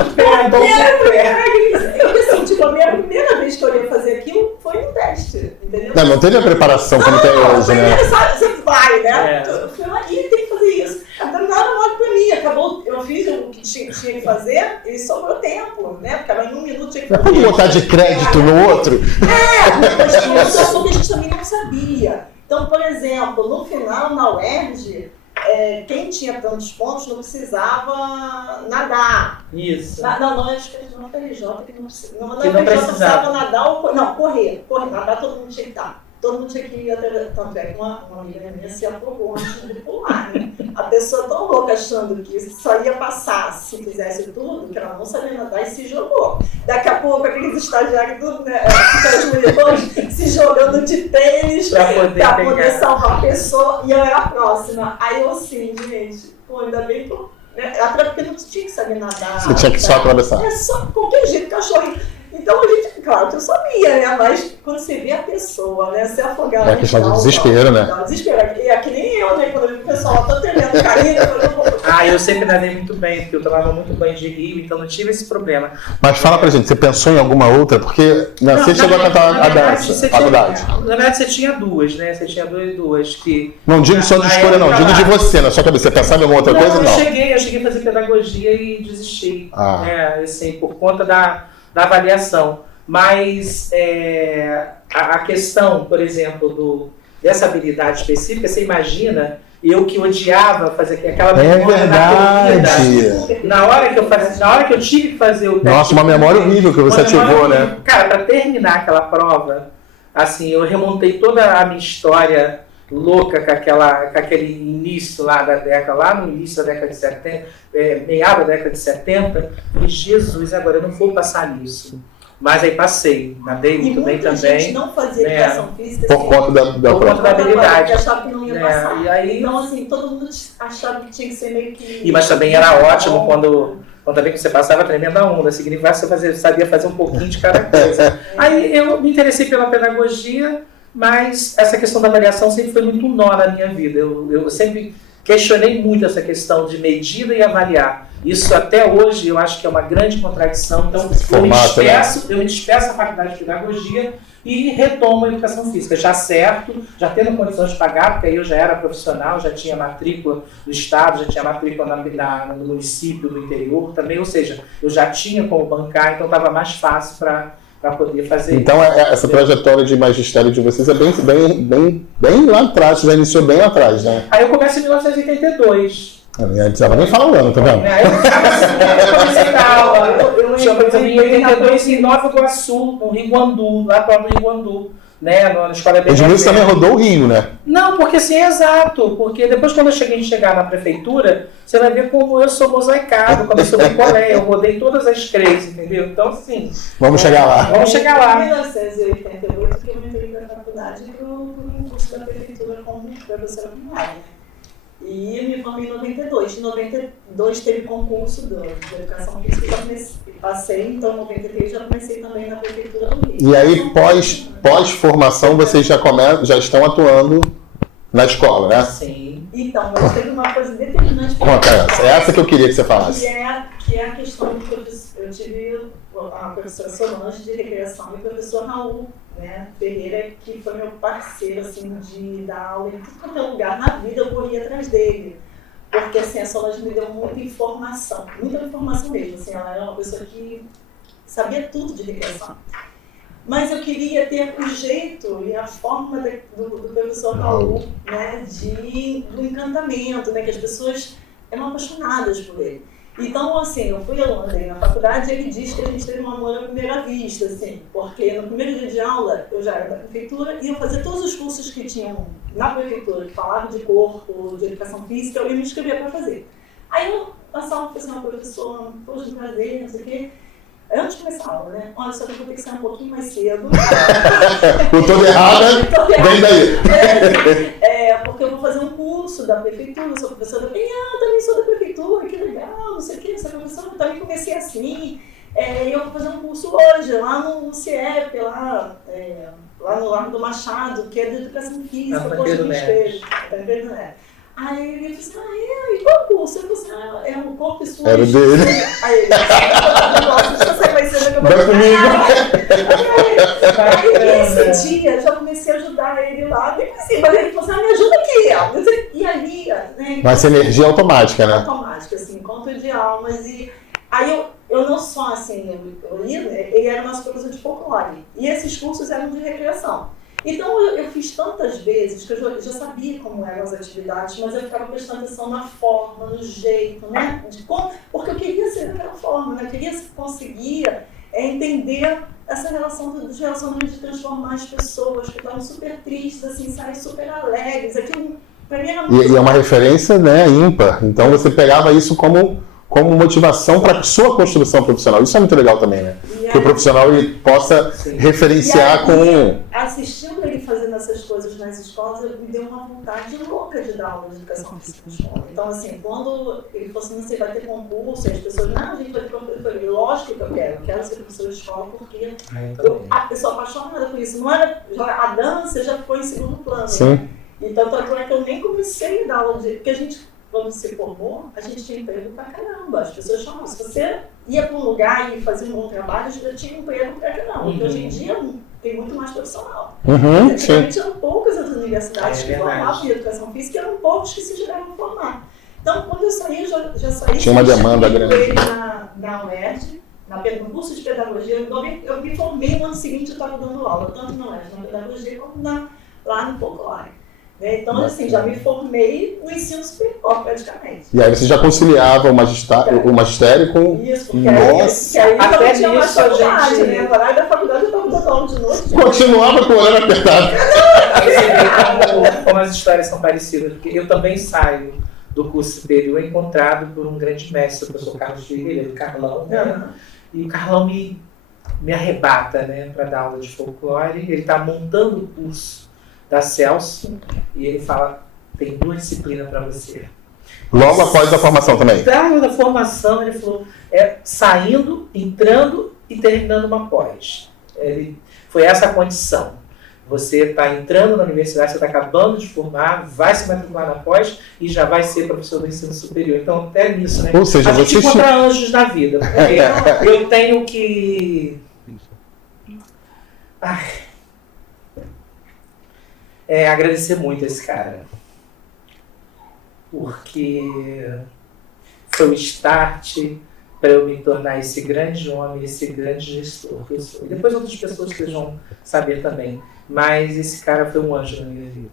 assim, tipo, a minha primeira vez que eu ia fazer aquilo foi um teste, entendeu? Não teve a preparação como tem hoje, né? Você vai, né? Eu fui lá e tem que fazer isso. Não era logo pra mim, acabou, eu fiz o que tinha que fazer e sobrou tempo, né? Porque ela em 1 minuto tinha que fazer. Pode botar de crédito no outro? Mas tinha uma situação que a gente também não sabia. Então, por exemplo, no final, na UERJ, quem tinha tantos pontos não precisava nadar. Isso. Não, acho que não PJ que não precisava nadar ou correr. Nadar todo mundo tinha que estar. Todo mundo tinha que ir até. Tanto é que uma amiga minha se afogou antes de pular, né? a pessoa tão louca achando que só ia passar se fizesse tudo, que ela não sabia nadar e se jogou. Daqui a pouco, aqueles estagiários, aquelas mulheres se jogando de tênis pra poder salvar a pessoa, e eu era a próxima. Aí eu assim, gente, pô, ainda bem que eu... Até porque não tinha que saber nadar. Você tinha que só atravessar. É só qualquer jeito, cachorro. Então a gente, claro que eu sabia, né? Mas quando você vê a pessoa, né, se afogar. É a questão do desespero, né? Não, desespero. É que nem eu, né? Quando eu vi o pessoal tá tremendo, caindo, eu vou. Eu sempre nadei muito bem, porque eu tomava muito banho de rio, então não tive esse problema. Mas fala pra gente, você pensou em alguma outra? Porque você chegou a cantar a dança, faculdade. Na verdade, você tinha duas, né? Você tinha duas que... Não digo só de escolha, não. Digo de você, na sua cabeça. Você pensava em alguma outra coisa? Não. Eu cheguei a fazer pedagogia e desisti. Né? Assim, por conta da avaliação. Mas a questão, por exemplo, dessa habilidade específica, você imagina, eu que odiava fazer aquela memória da corrida. Na hora que eu tive que fazer o teste. Nossa, uma memória horrível que você ativou, né? Cara, para terminar aquela prova, assim, eu remontei toda a minha história louca com aquele início lá da década, lá no início da década de 70, meado da década de 70, e Jesus, agora eu não vou passar nisso. Mas aí passei, nadei muito bem também. E muita gente não fazia educação física por conta da habilidade. Achava que não ia passar. E aí, então, assim, todo mundo achava que tinha que ser meio que... Mas também era ótimo quando também que você passava tremenda onda, significava que você sabia fazer um pouquinho de cada coisa. Aí eu me interessei pela pedagogia, mas essa questão da avaliação sempre foi muito um nó na minha vida. Eu sempre questionei muito essa questão de medida e avaliar. Isso até hoje eu acho que é uma grande contradição. Então eu me despeço da faculdade de pedagogia e retomo a educação física. Já certo, já tendo condições de pagar, porque aí eu já era profissional, já tinha matrícula do estado, já tinha matrícula no município, do interior também, ou seja, eu já tinha como bancar, então estava mais fácil para poder fazer. Então essa trajetória de magistério de vocês é bem lá atrás, já iniciou bem lá atrás, né? Aí eu comecei em 1982. Antes ela nem fala o ano, tá vendo? Eu comecei a dar aula. Eu comecei em 82 em Nova Iguaçu, no Rio Guandu, lá para o Rio Guandu. Né, na escola bem. Edmilson também rodou o Rio, né? Não, porque assim é exato. Porque depois, quando eu chegar na prefeitura, você vai ver como eu sou mosaicado, quando eu sou picolé, eu rodei todas as três, entendeu? Então, assim. Vamos chegar lá. Vamos chegar lá. Em 1988, que eu entrei na faculdade para o curso da prefeitura como professora primária. E me formei em 92. Em 92 teve concurso de educação física, eu passei, então em 93 já comecei também na prefeitura do Rio. E aí, pós-formação, vocês já estão atuando na escola, né? Sim. Então, mas teve uma coisa determinante. Conta essa. É essa que eu queria que você falasse. Que é a questão do professor. Eu tive a professora Solange de recreação e o professor Raul, né, Ferreira, que foi meu parceiro assim, de dar aula em tudo quanto é lugar na vida, eu corri atrás dele. Porque assim, a Solange me deu muita informação mesmo. Assim, ela era uma pessoa que sabia tudo de recreação. Mas eu queria ter o jeito e a forma do professor Raul, né, do encantamento, né, que as pessoas eram apaixonadas por ele. Então, assim, eu fui a Londres na faculdade e ele disse que a gente teve um amor à primeira vista, assim, porque no primeiro dia de aula eu já era da prefeitura e eu fazia todos os cursos que tinham na prefeitura, que falavam de corpo, de educação física, eu ia me inscrever para fazer. Aí eu passava para uma professora, poxa, prazer, não sei o quê. Antes de começar a aula, né? Olha, só que eu vou ter que sair um pouquinho mais cedo. Eu tô errada, vem daí. Porque eu vou fazer um curso da prefeitura, eu sou professora, também sou da prefeitura, que legal, não sei o que, sou professora, eu também comecei assim. E eu vou fazer um curso hoje, lá no CIEP, lá no Largo do Machado, que é de educação física, poxa, que esteja. Aí ele disse, e qual curso? Eu disse, é um corpo e sua. Era dele. Aí ele disse, nossa, você vai ser que eu vou vai comigo. Aí nesse dia eu já comecei a ajudar ele lá, bem assim, mas ele falou assim, me ajuda aqui. E ali, né? Vai ser energia automática, né? Automática, assim, encontro de almas. E aí eu não só, assim, ele era nosso professor de folclore. E esses cursos eram de recreação. Então eu fiz tantas vezes que eu já sabia como eram as atividades, mas eu ficava prestando atenção na forma, no jeito, né? Porque eu queria ser daquela forma, né? Eu queria conseguir entender essa relação dos relacionamentos, de transformar as pessoas que estavam super tristes, assim, sair super alegres. Aquilo Pra mim era muito E é uma referência, né, ímpar. Então você pegava isso como motivação para a sua construção profissional. Isso é muito legal também, né? Que o profissional ele possa referenciar com... Assistindo ele fazendo essas coisas nas escolas, me deu uma vontade louca de dar aula de educação física na escola. Então, assim, quando ele falou assim, você vai ter concurso, e as pessoas, não, a gente vai ter concurso. Eu falei, lógico que eu quero ser professora de escola, porque eu sou apaixonada por isso. Não era, a dança já foi em segundo plano. Sim. Né? Então, tanto é que eu nem comecei a dar aula de... Porque a gente, quando se formou, a gente tinha emprego pra caramba. As pessoas falavam, se você ia para um lugar e fazia um bom trabalho, já tinha emprego pra caramba. Porque hoje em dia tem muito mais profissional. Antigamente eram poucas as universidades que formavam em educação física, eram poucos que se chegaram a formar. Então, quando eu saí, eu já saí... Tinha uma demanda grande. Na UERJ, no curso de pedagogia, eu me formei no ano seguinte, eu estava dando aula, tanto na UERJ, na pedagogia, como lá no Folclore. Então, assim, já me formei no ensino superior, praticamente. E aí você já conciliava o magistério com... Isso, porque Nossa! aí Até eu tinha mais nisso a faculdade, gente... né? Agora da faculdade eu estava dando aula de noite. Continuava com o olho apertado. Você vê como as histórias são parecidas, porque eu também saio do curso superior encontrado por um grande mestre, o professor Carlos Ferreira, o Carlão, né? E o Carlão me arrebata, né, para dar aula de folclore. Ele está montando o curso da Celso, e ele fala, tem 2 disciplinas para você. Logo após a formação também. Da formação, ele falou, saindo, entrando e terminando uma pós. Foi essa a condição. Você está entrando na universidade, você está acabando de formar, vai se matricular na pós e já vai ser professor do ensino superior. Então, até nisso, né? Ou seja, a gente encontra anjos na vida. Porque eu tenho que... agradecer muito a esse cara, porque foi o start para eu me tornar esse grande homem, esse grande gestor que eu sou. E depois outras pessoas que vão saber também, mas esse cara foi um anjo na minha vida.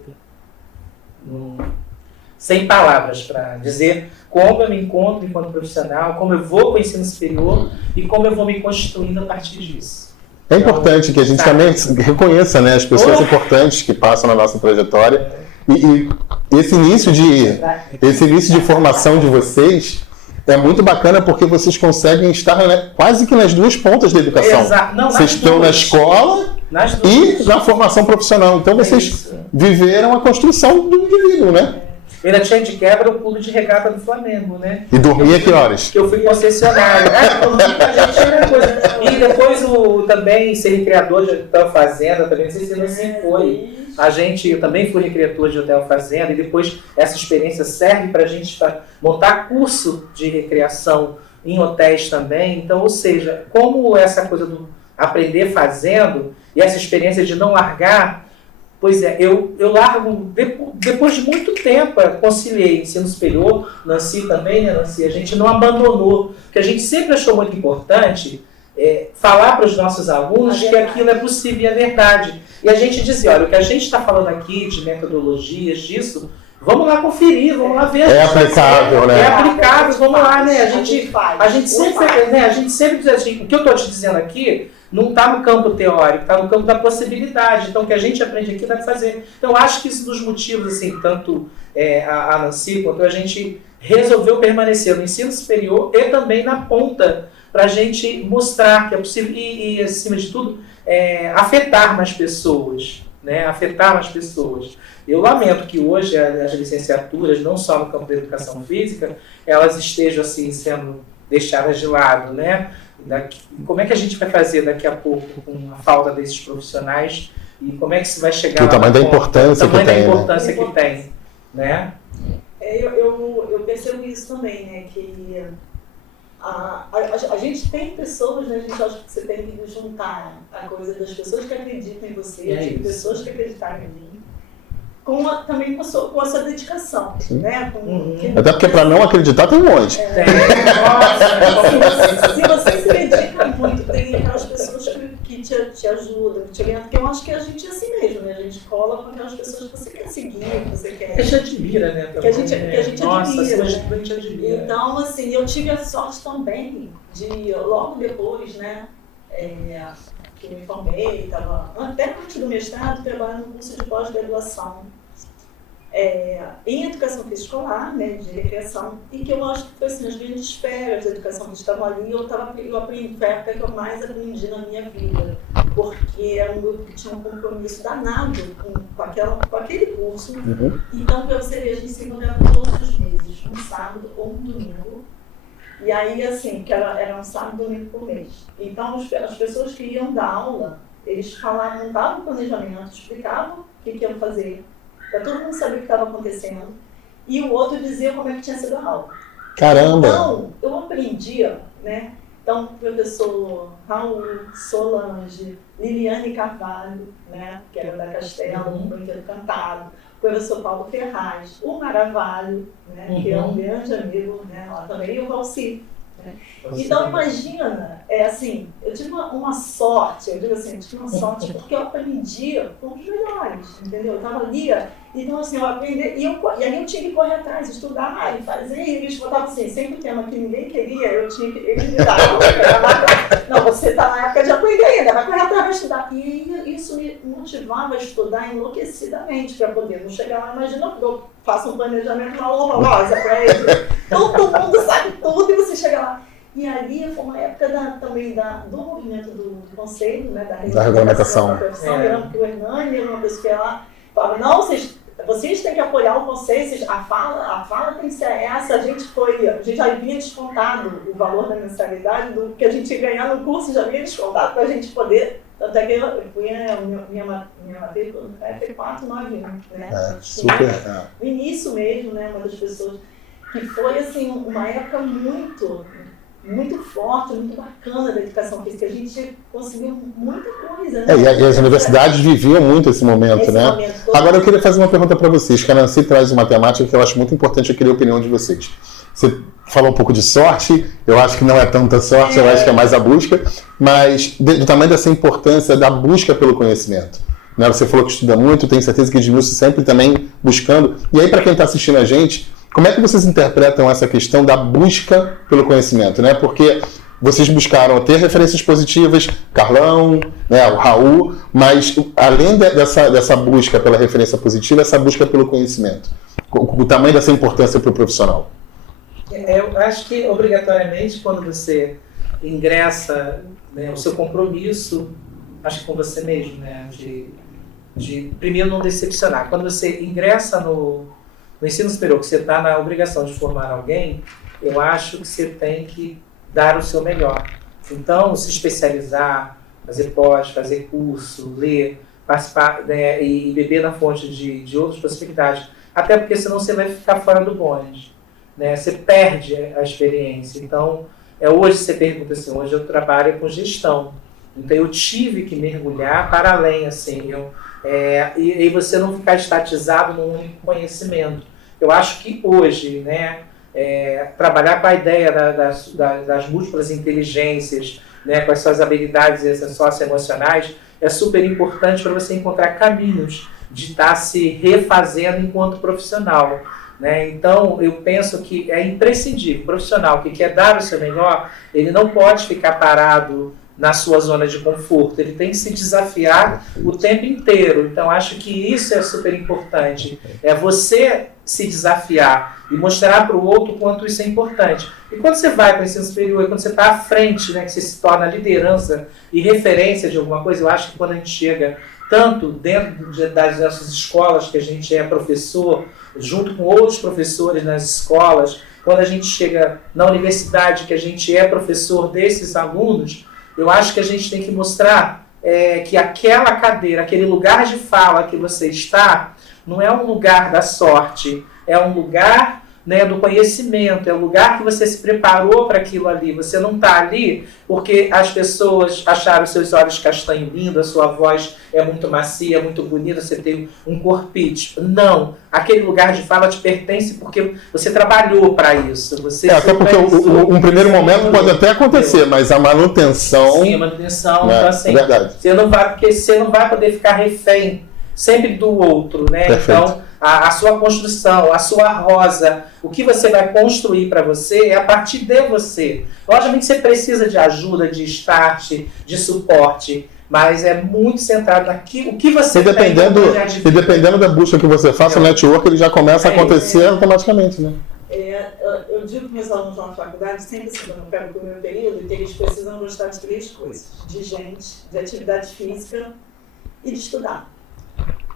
Sem palavras para dizer como eu me encontro enquanto profissional, como eu vou para o ensino superior e como eu vou me construindo a partir disso. É importante que a gente também reconheça, né, as pessoas importantes que passam na nossa trajetória. E esse início de formação de vocês é muito bacana porque vocês conseguem estar, né, quase que nas 2 pontas da educação. Vocês estão na escola e na formação profissional. Então vocês viveram a construção do indivíduo, né? Ainda tinha de quebra o clube de regata do Flamengo, né? E dormia que horas? Que eu fui concessionário. A gente era coisa. E depois também ser criador de hotel fazenda, também não sei se você foi. Eu também fui criador de hotel fazenda e depois essa experiência serve para a gente montar curso de recreação em hotéis também. Então, ou seja, como essa coisa do aprender fazendo e essa experiência de não largar. Pois é, eu largo, depois de muito tempo, conciliei ensino superior, Nancy também, né, Nancy? A gente não abandonou, porque a gente sempre achou muito importante falar para os nossos alunos que aquilo é possível e é verdade. E a gente dizia, olha, o que a gente está falando aqui de metodologias, disso, vamos lá conferir, vamos lá ver. É aplicável, né? É aplicável, vamos lá, né? A gente sempre diz assim, o que eu estou te dizendo aqui não está no campo teórico, está no campo da possibilidade. Então, o que a gente aprende aqui dá para fazer. Então, acho que isso dos motivos, assim, tanto a Nancy quanto a gente resolveu permanecer no ensino superior e também na ponta, para a gente mostrar que é possível e, acima de tudo, afetar mais pessoas. Né? Afetar mais pessoas. Eu lamento que hoje as licenciaturas, não só no campo da educação física, elas estejam assim, sendo deixadas de lado, né? Como é que a gente vai fazer daqui a pouco com a falta desses profissionais e como é que se vai chegar lá? O tamanho da importância que tem. O tamanho da importância que tem, né? Eu percebo isso também, né? Que a gente tem pessoas, né? A gente acha que você tem que juntar a coisa das pessoas que acreditam em você, de pessoas que acreditarem em mim. Também com a sua dedicação, né? Até porque para não acreditar tem um monte. Se você se dedica muito, tem aquelas pessoas que te ajudam, que te orientam, porque eu acho que a gente é assim mesmo, né? A gente cola com aquelas pessoas que você quer seguir, que você quer... Que a gente admira, né? Que a gente admira. A gente admira. Então, assim, eu tive a sorte também de, logo depois, né? Que me formei, estava até antes do mestrado, trabalhando no curso de pós-graduação em educação física escolar, né, de recreação, e que eu acho que foi assim, as grandes férias da educação física estavam ali, eu aprendi, foi a época que eu mais aprendi na minha vida, porque era um grupo que tinha um compromisso danado com aquele curso. Então, para você ver, a gente se encontrava todos os meses, um sábado ou um domingo. E aí, assim, que era um sábado e domingo por mês. Então, as pessoas que iam dar aula, eles falavam, montavam o planejamento, explicavam o que iam fazer, para todo mundo saber o que estava acontecendo, e o outro dizia como é que tinha sido a aula. Caramba! Então, eu aprendia, né? Então, o professor Raul, Solange, Liliane Carvalho, né? Que era da Castelo, um brinquedo cantado, o professor Paulo Ferraz, o Maravalho, né? Que é um grande amigo, né? Lá também, e o Valci. Então, imagina, assim, eu tive uma sorte, eu digo assim, eu tive uma sorte porque eu aprendia com os melhores, entendeu? Eu estava ali, então assim, eu aprendi, e aí eu tinha que correr atrás, estudar, e fazer, e eles botavam assim, sempre um tema que ninguém queria, eu tinha que, eles me davam, não, você está na época de aprender ainda, vai correr atrás, vai estudar. E isso me motivava a estudar enlouquecidamente para poder não chegar lá, imagina, eu faço um planejamento, uma honra rosa para ele, todo mundo sabe tudo e você chega lá. E ali foi uma época também do movimento do conselho, né, da regulamentação da profissão. Eu lembro que o Hernani era uma pessoa que ela falava, não, vocês têm que apoiar o conselho, a fala tem que ser essa, a gente já vinha descontado o valor da mensalidade, do que a gente ia ganhar no curso, já vinha descontado para a gente poder, até que eu fui, minha matrícula foi 491, né? Super. No início mesmo, né, uma das pessoas que foi assim, uma época muito forte, muito bacana da educação física. A gente conseguiu muita coisa, né? E as universidades viviam muito esse momento, né? Agora eu queria fazer uma pergunta para vocês, que a Nancy traz uma temática que eu acho muito importante, eu queria a opinião de vocês. Você falou um pouco de sorte, eu acho que não é tanta sorte, eu acho que é mais a busca, mas do tamanho dessa importância da busca pelo conhecimento. Né? Você falou que estuda muito, tenho certeza que Edmilson sempre também buscando. E aí, para quem está assistindo a gente, como é que vocês interpretam essa questão da busca pelo conhecimento, né? Porque vocês buscaram ter referências positivas, Carlão, né, o Raul, mas além dessa busca pela referência positiva, essa busca pelo conhecimento. O tamanho dessa importância para o profissional. Eu acho que, obrigatoriamente, quando você ingressa, né, o seu compromisso, acho que com você mesmo, né, de primeiro não decepcionar. Quando você ingressa no ensino superior, que você está na obrigação de formar alguém, eu acho que você tem que dar o seu melhor. Então, se especializar, fazer pós, fazer curso, ler, participar, né, e beber na fonte de outras possibilidades. Até porque senão você vai ficar fora do bonde, né? Você perde a experiência. Então, hoje você pergunta assim, hoje eu trabalho com gestão. Então, eu tive que mergulhar para além, assim, e você não ficar estatizado num único conhecimento. Eu acho que hoje, né, trabalhar com a ideia das múltiplas inteligências, né, com as suas habilidades socioemocionais, é super importante para você encontrar caminhos de estar se refazendo enquanto profissional. Né? Então, eu penso que é imprescindível. O profissional que quer dar o seu melhor, ele não pode ficar parado na sua zona de conforto, ele tem que se desafiar o tempo inteiro. Então, acho que isso é super importante. É você se desafiar e mostrar para o outro o quanto isso é importante. E quando você vai para o ensino superior, quando você está à frente, né, que você se torna liderança e referência de alguma coisa, eu acho que quando a gente chega tanto dentro das nossas escolas, que a gente é professor, junto com outros professores nas escolas, quando a gente chega na universidade, que a gente é professor desses alunos, eu acho que a gente tem que mostrar que aquela cadeira, aquele lugar de fala que você está, não é um lugar da sorte, é um lugar, né, do conhecimento, é o lugar que você se preparou para aquilo ali. Você não está ali porque as pessoas acharam seus olhos castanhos lindos, a sua voz é muito macia, muito bonita, você tem um corpite. Não, aquele lugar de fala te pertence porque você trabalhou para isso. Você até porque um primeiro momento pode até acontecer, mas a manutenção... Sim, a manutenção, né, então assim, verdade. Porque você não vai poder ficar refém sempre do outro, né? Perfeito. Então, a sua construção, a sua rosa, o que você vai construir para você é a partir de você. Logicamente, você precisa de ajuda, de start, de suporte, Mas é muito centrado naquilo, o que você E dependendo da busca que você faça, o network ele já começa a acontecer automaticamente, né? Eu digo para meus alunos lá na faculdade, sempre assim, quando eu pego o meu período, que eles precisam gostar de 3 coisas: de gente, de atividade física e de estudar.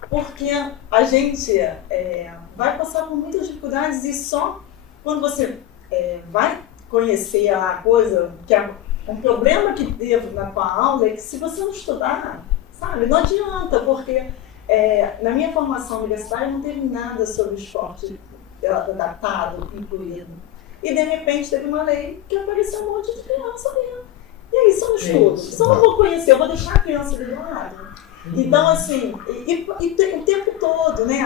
Porque a gente vai passar por muitas dificuldades e só quando você vai conhecer a coisa, que é um problema que teve na tua aula, é que se você não estudar, sabe, não adianta, porque na minha formação universitária não teve nada sobre esporte adaptado, incluído. E de repente teve uma lei que apareceu um monte de criança ali. E aí, se eu não estudo, se eu não vou conhecer, eu vou deixar a criança ali do lado. Então, assim, o tempo todo, né?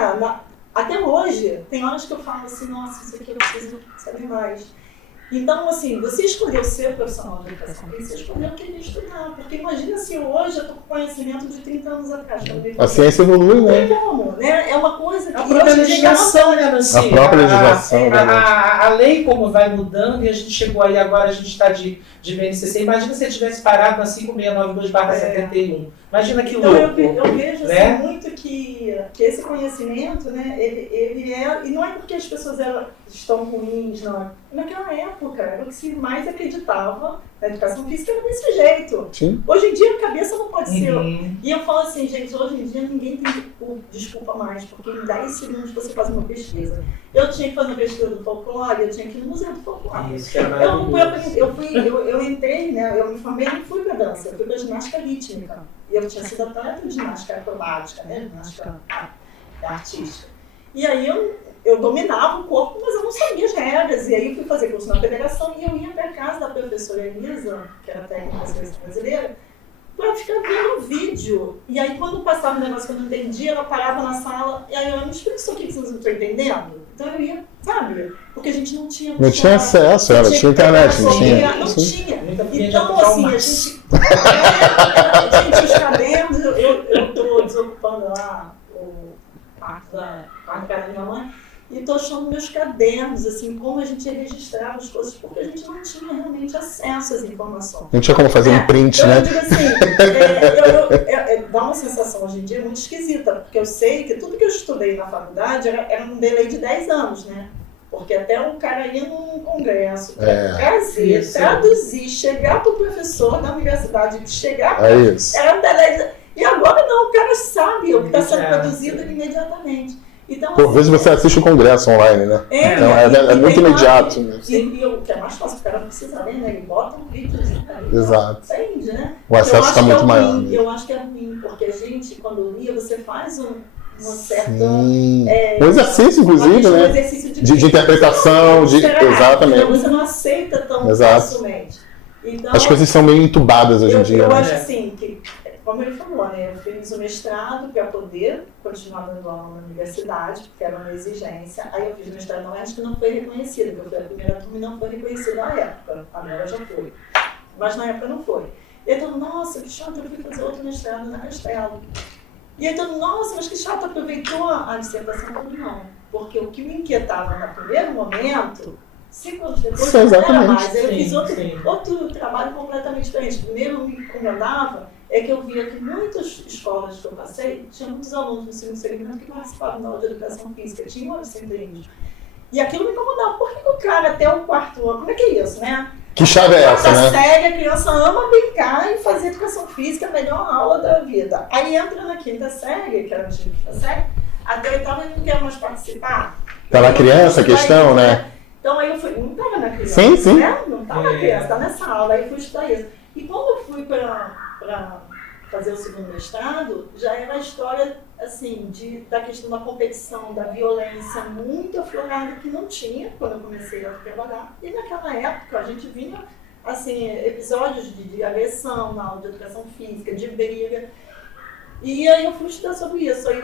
Até hoje, tem horas que eu falo assim, nossa, isso aqui eu preciso saber mais. Então, assim, você escolheu ser profissional de educação física, você escolheu querer estudar. Porque imagina se hoje eu estou com conhecimento de 30 anos atrás. A ciência evolui, né? Não tem como, né? É uma coisa que... A própria legislação, né, Nancy? A própria legislação. A lei como vai mudando e a gente chegou aí agora, a gente está de BNCC. Imagina se ele tivesse parado na 5692/71. Imagina que então, louco. Eu vejo assim, né? muito que esse conhecimento, né, ele e não é porque as pessoas estão ruins, não. Naquela época, era o que se mais acreditava na educação física era desse jeito. Sim. Hoje em dia, a cabeça não pode ser. Uhum. E eu falo assim, gente, hoje em dia ninguém tem desculpa mais, porque em 10 segundos você faz uma pesquisa. Eu tinha que fazer uma pesquisa do folclore, eu tinha que ir no Museu do Folclore. Isso, era maravilhoso. Eu entrei, né, eu me formei e não fui para dança, eu fui para ginástica rítmica. E eu tinha sido atleta de ginástica acrobática, né, ginástica artística. E aí eu dominava o corpo, mas eu não sabia as regras. E aí eu fui fazer curso na federação e eu ia até a casa da professora Elisa, que era técnica da seleção brasileira, para ficar vendo o vídeo. E aí quando passava um negócio que eu não entendia, ela parava na sala e aí eu me explica isso aqui que vocês não estão entendendo. Então eu ia, sabe? Porque a gente não tinha... Não tinha acesso, ela tinha internet, não tinha. Não tinha. Então, assim, a gente... Gente, os cadernos, eu estou desocupando lá o quarto da casa da minha mãe e estou achando meus cadernos, assim, como a gente registrava as coisas, porque a gente não tinha realmente acesso às informações. Não tinha como fazer um print, então, né? Eu digo assim, dá uma sensação hoje em dia muito esquisita, porque eu sei que tudo que eu estudei na faculdade era um delay de 10 anos, né? Porque até um cara ir num congresso, trazer, traduzir, chegar para o professor da universidade, chegar para... Era um delay. E agora não, o cara sabe o que está sendo produzido imediatamente. Então, por vezes você assiste o congresso online, né? Então é muito imediato. Né? E o que é mais fácil, o cara não precisa ler, né? Ele bota um vídeo. Exato. Entende, né? O acesso está muito maior. Né? Eu acho que é ruim, porque a gente, quando lia, você faz uma certa... um exercício, inclusive, né? Um exercício de interpretação, exatamente. Então você não aceita tão facilmente. Então, as coisas são meio entubadas hoje em dia. Eu né? acho assim, que, como ele falou, né? Eu fiz o mestrado para poder continuar dando aula na universidade, porque era uma exigência. Aí eu fiz o mestrado na UERJ que não foi reconhecido, porque eu fui a primeira turma e não foi reconhecido na época. Agora já foi. Mas na época não foi. E eu falei, nossa, que chato, eu fui fazer outro mestrado na Castelo. E aí todo, nossa, mas que chato, aproveitou a dissertação? Eu falei, não, porque o que me inquietava no primeiro momento, 5 anos depois, não era mais. Aí eu fiz outro trabalho completamente diferente. Primeiro me incomodava é que eu via que muitas escolas que eu passei, tinha muitos alunos no segundo segmento que participavam da aula de educação física, tinha 900 alunos. E aquilo me incomodava. Por que o cara até o 4º ano, como é que é isso, né? Que chave é essa, né? Série, a criança ama brincar e fazer educação física, a melhor aula da vida. Aí entra na 5ª série, que era a 5ª série, até a 8ª ele não quer mais participar. Tá na criança a questão, né? Então aí eu fui, não estava na criança, sim. Né? Não estava na criança, está nessa aula, aí fui estudar isso. E quando eu fui para fazer o segundo mestrado, já era a história, assim, da questão da competição, da violência muito aflorada que não tinha quando eu comecei a trabalhar. E naquela época a gente vinha, assim, episódios de agressão na aula de educação física, de briga. E aí eu fui estudar sobre isso. Aí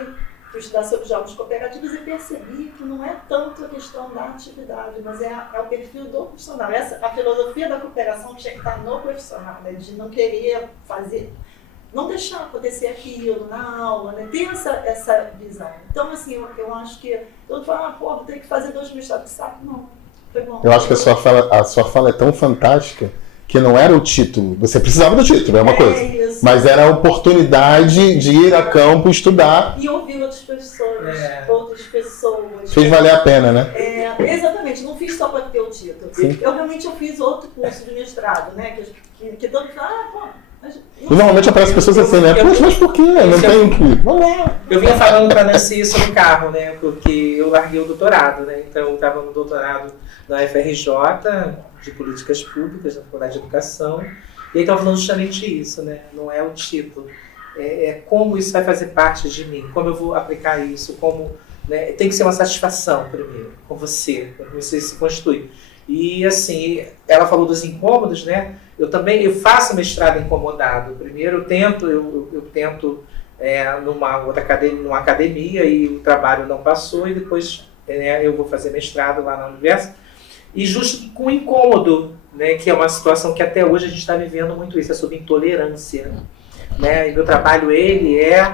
fui estudar sobre jogos cooperativos e percebi que não é tanto a questão da atividade, mas é o perfil do profissional. A filosofia da cooperação tinha que estar no profissional, né? De não querer fazer, não deixar acontecer aquilo na aula, né? Ter essa visão. Então, assim, eu acho que todo mundo fala, vou ter que fazer 2 mestrados, sabe? Não, foi bom. Eu acho que a sua fala é tão fantástica que não era o título. Você precisava do título, é uma coisa. Isso. Mas era a oportunidade de ir a campo estudar. E ouvir outras pessoas. Fez valer a pena, né? Exatamente, não fiz só para ter o título. Eu fiz outro curso de mestrado, né? Que todo mundo fala, pô. E normalmente aparecem pessoas assim, né? Poxa, mas por quê? Não tem o que. Vamos lá. Eu vinha falando para a Nancy isso no carro, né? Porque eu larguei o doutorado, né? Então eu estava no doutorado na UFRJ, de Políticas Públicas, na Faculdade de Educação. E aí estava falando justamente isso, né? Não é o título. É como isso vai fazer parte de mim, como eu vou aplicar isso, como, né? Tem que ser uma satisfação primeiro, com você, quando você se constitui. E assim, ela falou dos incômodos, né? Eu faço mestrado incomodado. Primeiro eu tento numa academia e o trabalho não passou, e depois eu vou fazer mestrado lá na universidade. E justo com incômodo, né? Que é uma situação que até hoje a gente está vivendo muito isso, é sobre intolerância. Né? E meu trabalho, ele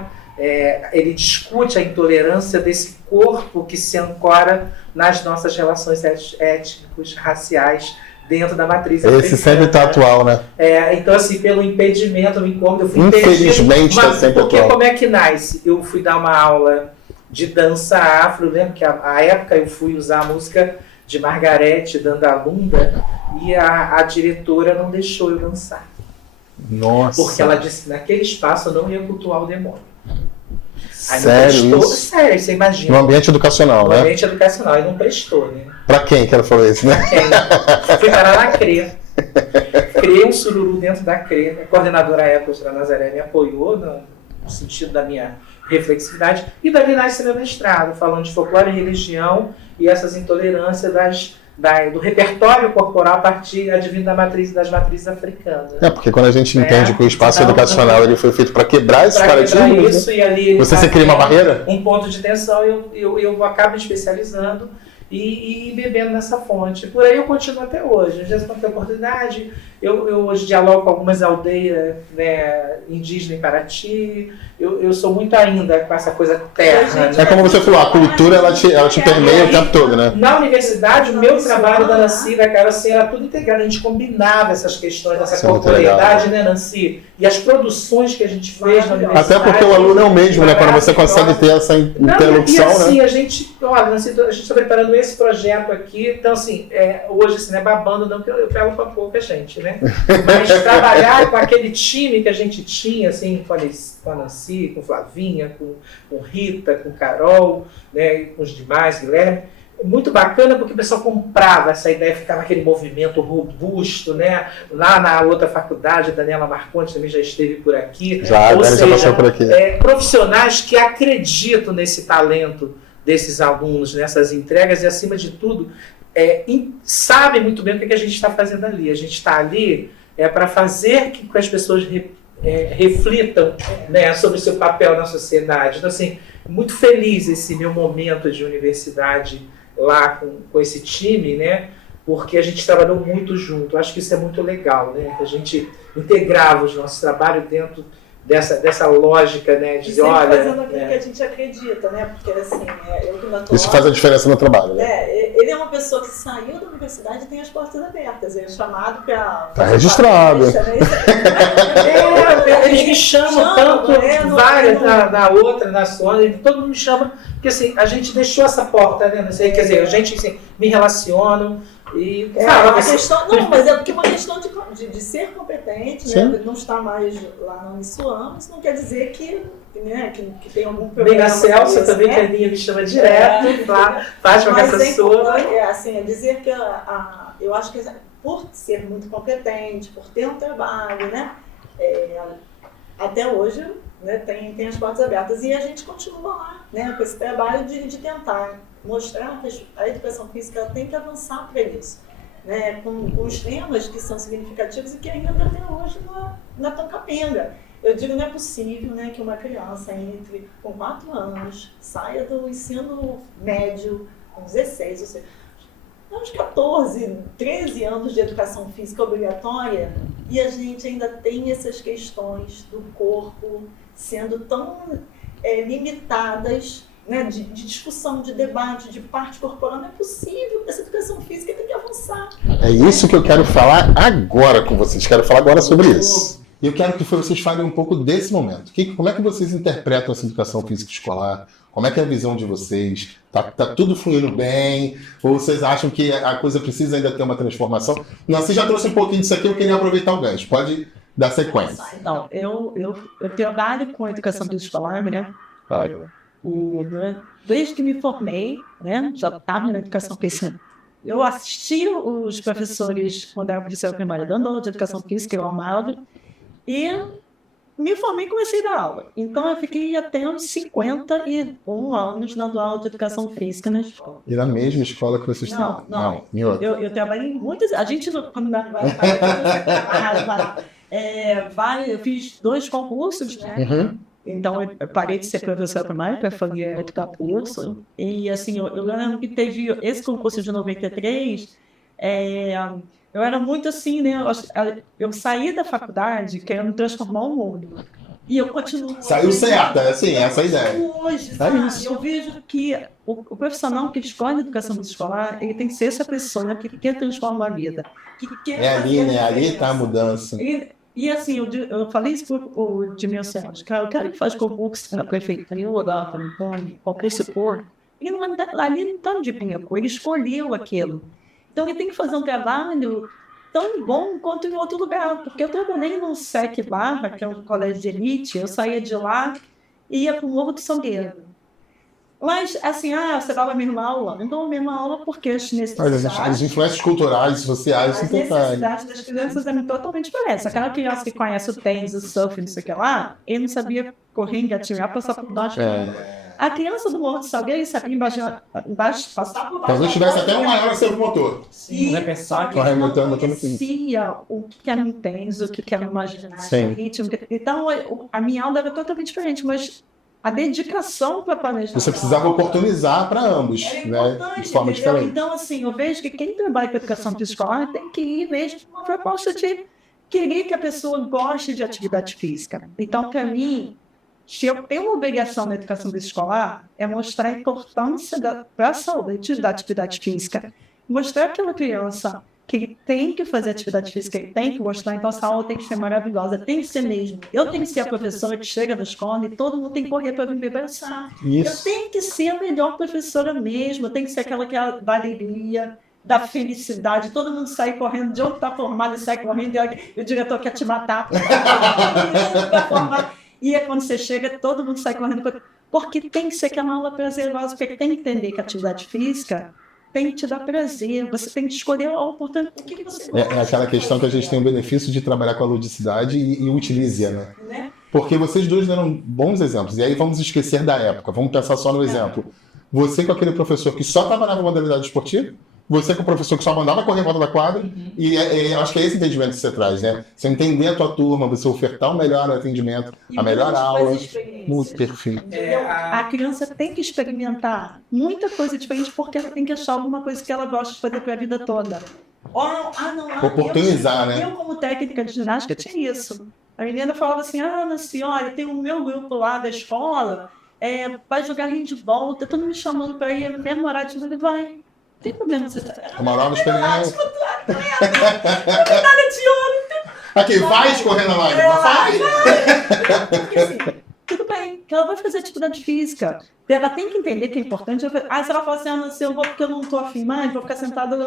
discute a intolerância desse corpo que se ancora nas nossas relações étnicos, raciais, dentro da matriz africana. Esse sempre está atual, né? Então, assim, pelo impedimento, o incômodo, eu fui infelizmente está sempre porque atual. Como é que nasce? Eu fui dar uma aula de dança afro, lembro que à época eu fui usar a música de Margarete Dandalunda e a diretora não deixou eu dançar. Nossa. Porque ela disse que naquele espaço eu não ia cultuar o demônio. Aí sério não prestou, isso? sério, você imagina. No ambiente educacional, no né? No ambiente educacional, aí não prestou, né? Pra quem que ela falou isso, né? Fui parar na CRE. Criei um sururu dentro da CRE. A coordenadora à época, a Nazaré, me apoiou no sentido da minha reflexividade. E dali nasce meu mestrado, falando de folclore e religião e essas intolerâncias do repertório corporal a partir advindo das matrizes africanas. Porque quando a gente entende que o espaço educacional ele foi feito para quebrar esses paradigmas, isso, e ali você cria uma barreira? Um ponto de tensão, eu acabo me especializando e bebendo nessa fonte. Por aí eu continuo até hoje. Às vezes, quando tem oportunidade, eu hoje dialogo com algumas aldeias, né, indígenas em Paraty. Eu sou muito ainda com essa coisa terra. É como você falou, a cultura ela te permeia o tempo todo, né? Na universidade, o meu trabalho da Nancy, da Carol, assim, era tudo integrado. A gente combinava essas questões, dessa corporeidade, né, Nancy? E as produções que a gente fez na universidade. Até porque o aluno é o mesmo, né? Quando você consegue ter essa interlocução, e assim, né? a gente está preparando esse projeto aqui. Então, assim, hoje, assim, não é babando, não, porque eu pego para pouca gente, né? Mas trabalhar com aquele time que a gente tinha, assim, com a Nancy, com Flavinha, com Rita, com Carol, né, com os demais, Guilherme, muito bacana porque o pessoal comprava essa ideia, ficava aquele movimento robusto, né? Lá na outra faculdade, a Daniela Marconte também já esteve por aqui. Já passou por aqui. Profissionais que acreditam nesse talento desses alunos, nessas entregas e, acima de tudo, sabem muito bem o que a gente está fazendo ali. A gente está ali para fazer que as pessoas reflitam, né, sobre o seu papel na sociedade. Então, assim, muito feliz esse meu momento de universidade lá com esse time, né, porque a gente trabalhou muito junto. Acho que isso é muito legal, né, que a gente integrava os nossos trabalhos dentro dessa lógica, né, de olha... fazendo aquilo que a gente acredita, né, porque assim, isso faz a diferença no trabalho, né? Ele é uma pessoa que saiu da universidade e tem as portas abertas, ele é chamado para... Tá registrado. Eles me chamam tanto, várias na outra, na Sônia, todo mundo me chama, porque assim, a gente deixou essa porta, né, não sei, quer dizer, a gente assim, me relaciona. E, mas é porque é uma questão de ser competente, né? Não estar mais lá no Unisuam, isso não quer dizer que tem algum problema. Bem, a Celso também, que a linha me chama direto, faz com essa sua. É dizer que eu acho que por ser muito competente, por ter um trabalho, né? Até hoje, né, tem as portas abertas e a gente continua lá, né, com esse trabalho de tentar mostrar que a educação física tem que avançar para isso, né, com os temas que são significativos e que ainda até hoje não estão capenga. Eu digo, não é possível, né, que uma criança entre com 4 anos saia do ensino médio com 16, ou seja, uns 14, 13 anos de educação física obrigatória e a gente ainda tem essas questões do corpo sendo tão limitadas, né, de discussão, de debate, de parte corporal. Não é possível, essa educação física tem que avançar. É isso que eu quero falar agora com vocês. Quero falar agora sobre isso. E eu quero que vocês falem um pouco desse momento. Como é que vocês interpretam essa educação física escolar? Como é que é a visão de vocês? Tá tudo fluindo bem? Ou vocês acham que a coisa precisa ainda ter uma transformação? Não, você já trouxe um pouquinho disso aqui, eu queria aproveitar o gancho. Pode dar sequência. Então, eu trabalho com educação física escolar, né? Desde que me formei, né? Já estava na educação física. Eu assisti os professores, quando era professora primária, dando aula de educação física, eu amava, e me formei e comecei a dar aula. Então, eu fiquei até uns 51 anos dando aula de educação física na escola. E na mesma escola que vocês estão? Não. Em outra. Eu trabalhei em muitas... A gente não... Eu fiz 2 concursos, né? Uhum. Então, eu parei de ser professora primária para fazer curso. E, assim, eu lembro que teve esse concurso de 93, eu era muito assim, né? Eu saí da faculdade querendo transformar o mundo. E eu continuo... Saiu certa, assim, essa é a ideia. Hoje, sabe? Eu vejo que o profissional que escolhe educação escolar, ele tem que ser essa pessoa que quer transformar a vida. Que quer Ali, né? Ali está a mudança. E assim, eu falei isso para o Dimil Sérgio, o cara que faz concurso na prefeitura, qualquer setor, ele não está de pinhaco, ele escolheu aquilo. Então ele tem que fazer um trabalho tão bom quanto em outro lugar, porque eu trabalhei no SEC Barra, que é um colégio de elite, eu saía de lá e ia para o Morro do Salgueiro. Mas, assim, você dava a mesma aula? Não dou a mesma aula porque as necessidades... As influências culturais, sociais, as necessidades das crianças eram totalmente diferentes. Aquela criança que conhece o tênis, o surf, não sei o que lá, ele não sabia correr, engatinhar, passar por baixo. A criança do Morro do Salgueiro sabia passar por baixo. Talvez tivesse até um maior seu motor. Sim, Não é pensar que... não conhecia o que era um tênis, o que era uma ginástica, ritmo. Então, a minha aula era totalmente diferente, mas... A dedicação para planejar. Você precisava oportunizar para ambos, né? De forma diferente. Então, assim, eu vejo que quem trabalha com educação escolar tem que ir mesmo com uma proposta de querer que a pessoa goste de atividade física. Então, para mim, se eu tenho uma obrigação na educação escolar, é mostrar a importância para a saúde da atividade física. Mostrar aquela criança que ele tem que fazer atividade física, ele tem que gostar, então essa aula tem que ser maravilhosa, tem que ser mesmo. Eu tenho que ser a professora que chega na escola e todo mundo tem que correr para vir pensar. Eu tenho que ser a melhor professora mesmo, eu tenho que ser aquela que é da alegria, da felicidade, todo mundo sai correndo, de onde está formado e sai correndo, e o diretor quer te matar. E é quando você chega, todo mundo sai correndo, porque tem que ser aquela aula prazerosa, porque tem que entender que a atividade física tem que te dar prazer, você tem que escolher a oportunidade. O que você gosta? É aquela questão que a gente tem o benefício de trabalhar com a ludicidade e utilize-a, né? Porque vocês dois deram bons exemplos. E aí vamos esquecer da época, vamos pensar só no exemplo. Você com aquele professor que só trabalhava modalidade esportiva, você com o professor que só mandava correr em volta da quadra, e acho que é esse entendimento que você traz, né? Você entender a tua turma, você ofertar o melhor atendimento, a melhor aula. Muito perfeito. A criança tem que experimentar muita coisa diferente porque ela tem que achar alguma coisa que ela gosta de fazer para a vida toda. Oportunizar, né? Eu, como técnica de ginástica, tinha isso. A menina falava assim, senhora, tem o meu grupo lá da escola, vai jogar handball, tá todo mundo me chamando para ir no mesmo horário, eu falei, vai. Não tem problema. Uma nova experiência. Medalha de ouro. Aqui, vai escorrer na live, não faz? Porque, assim, tudo bem, que ela vai fazer atividade física. Ela tem que entender que é importante. Se ela fala assim, eu vou porque eu não estou afim mais, vou ficar sentada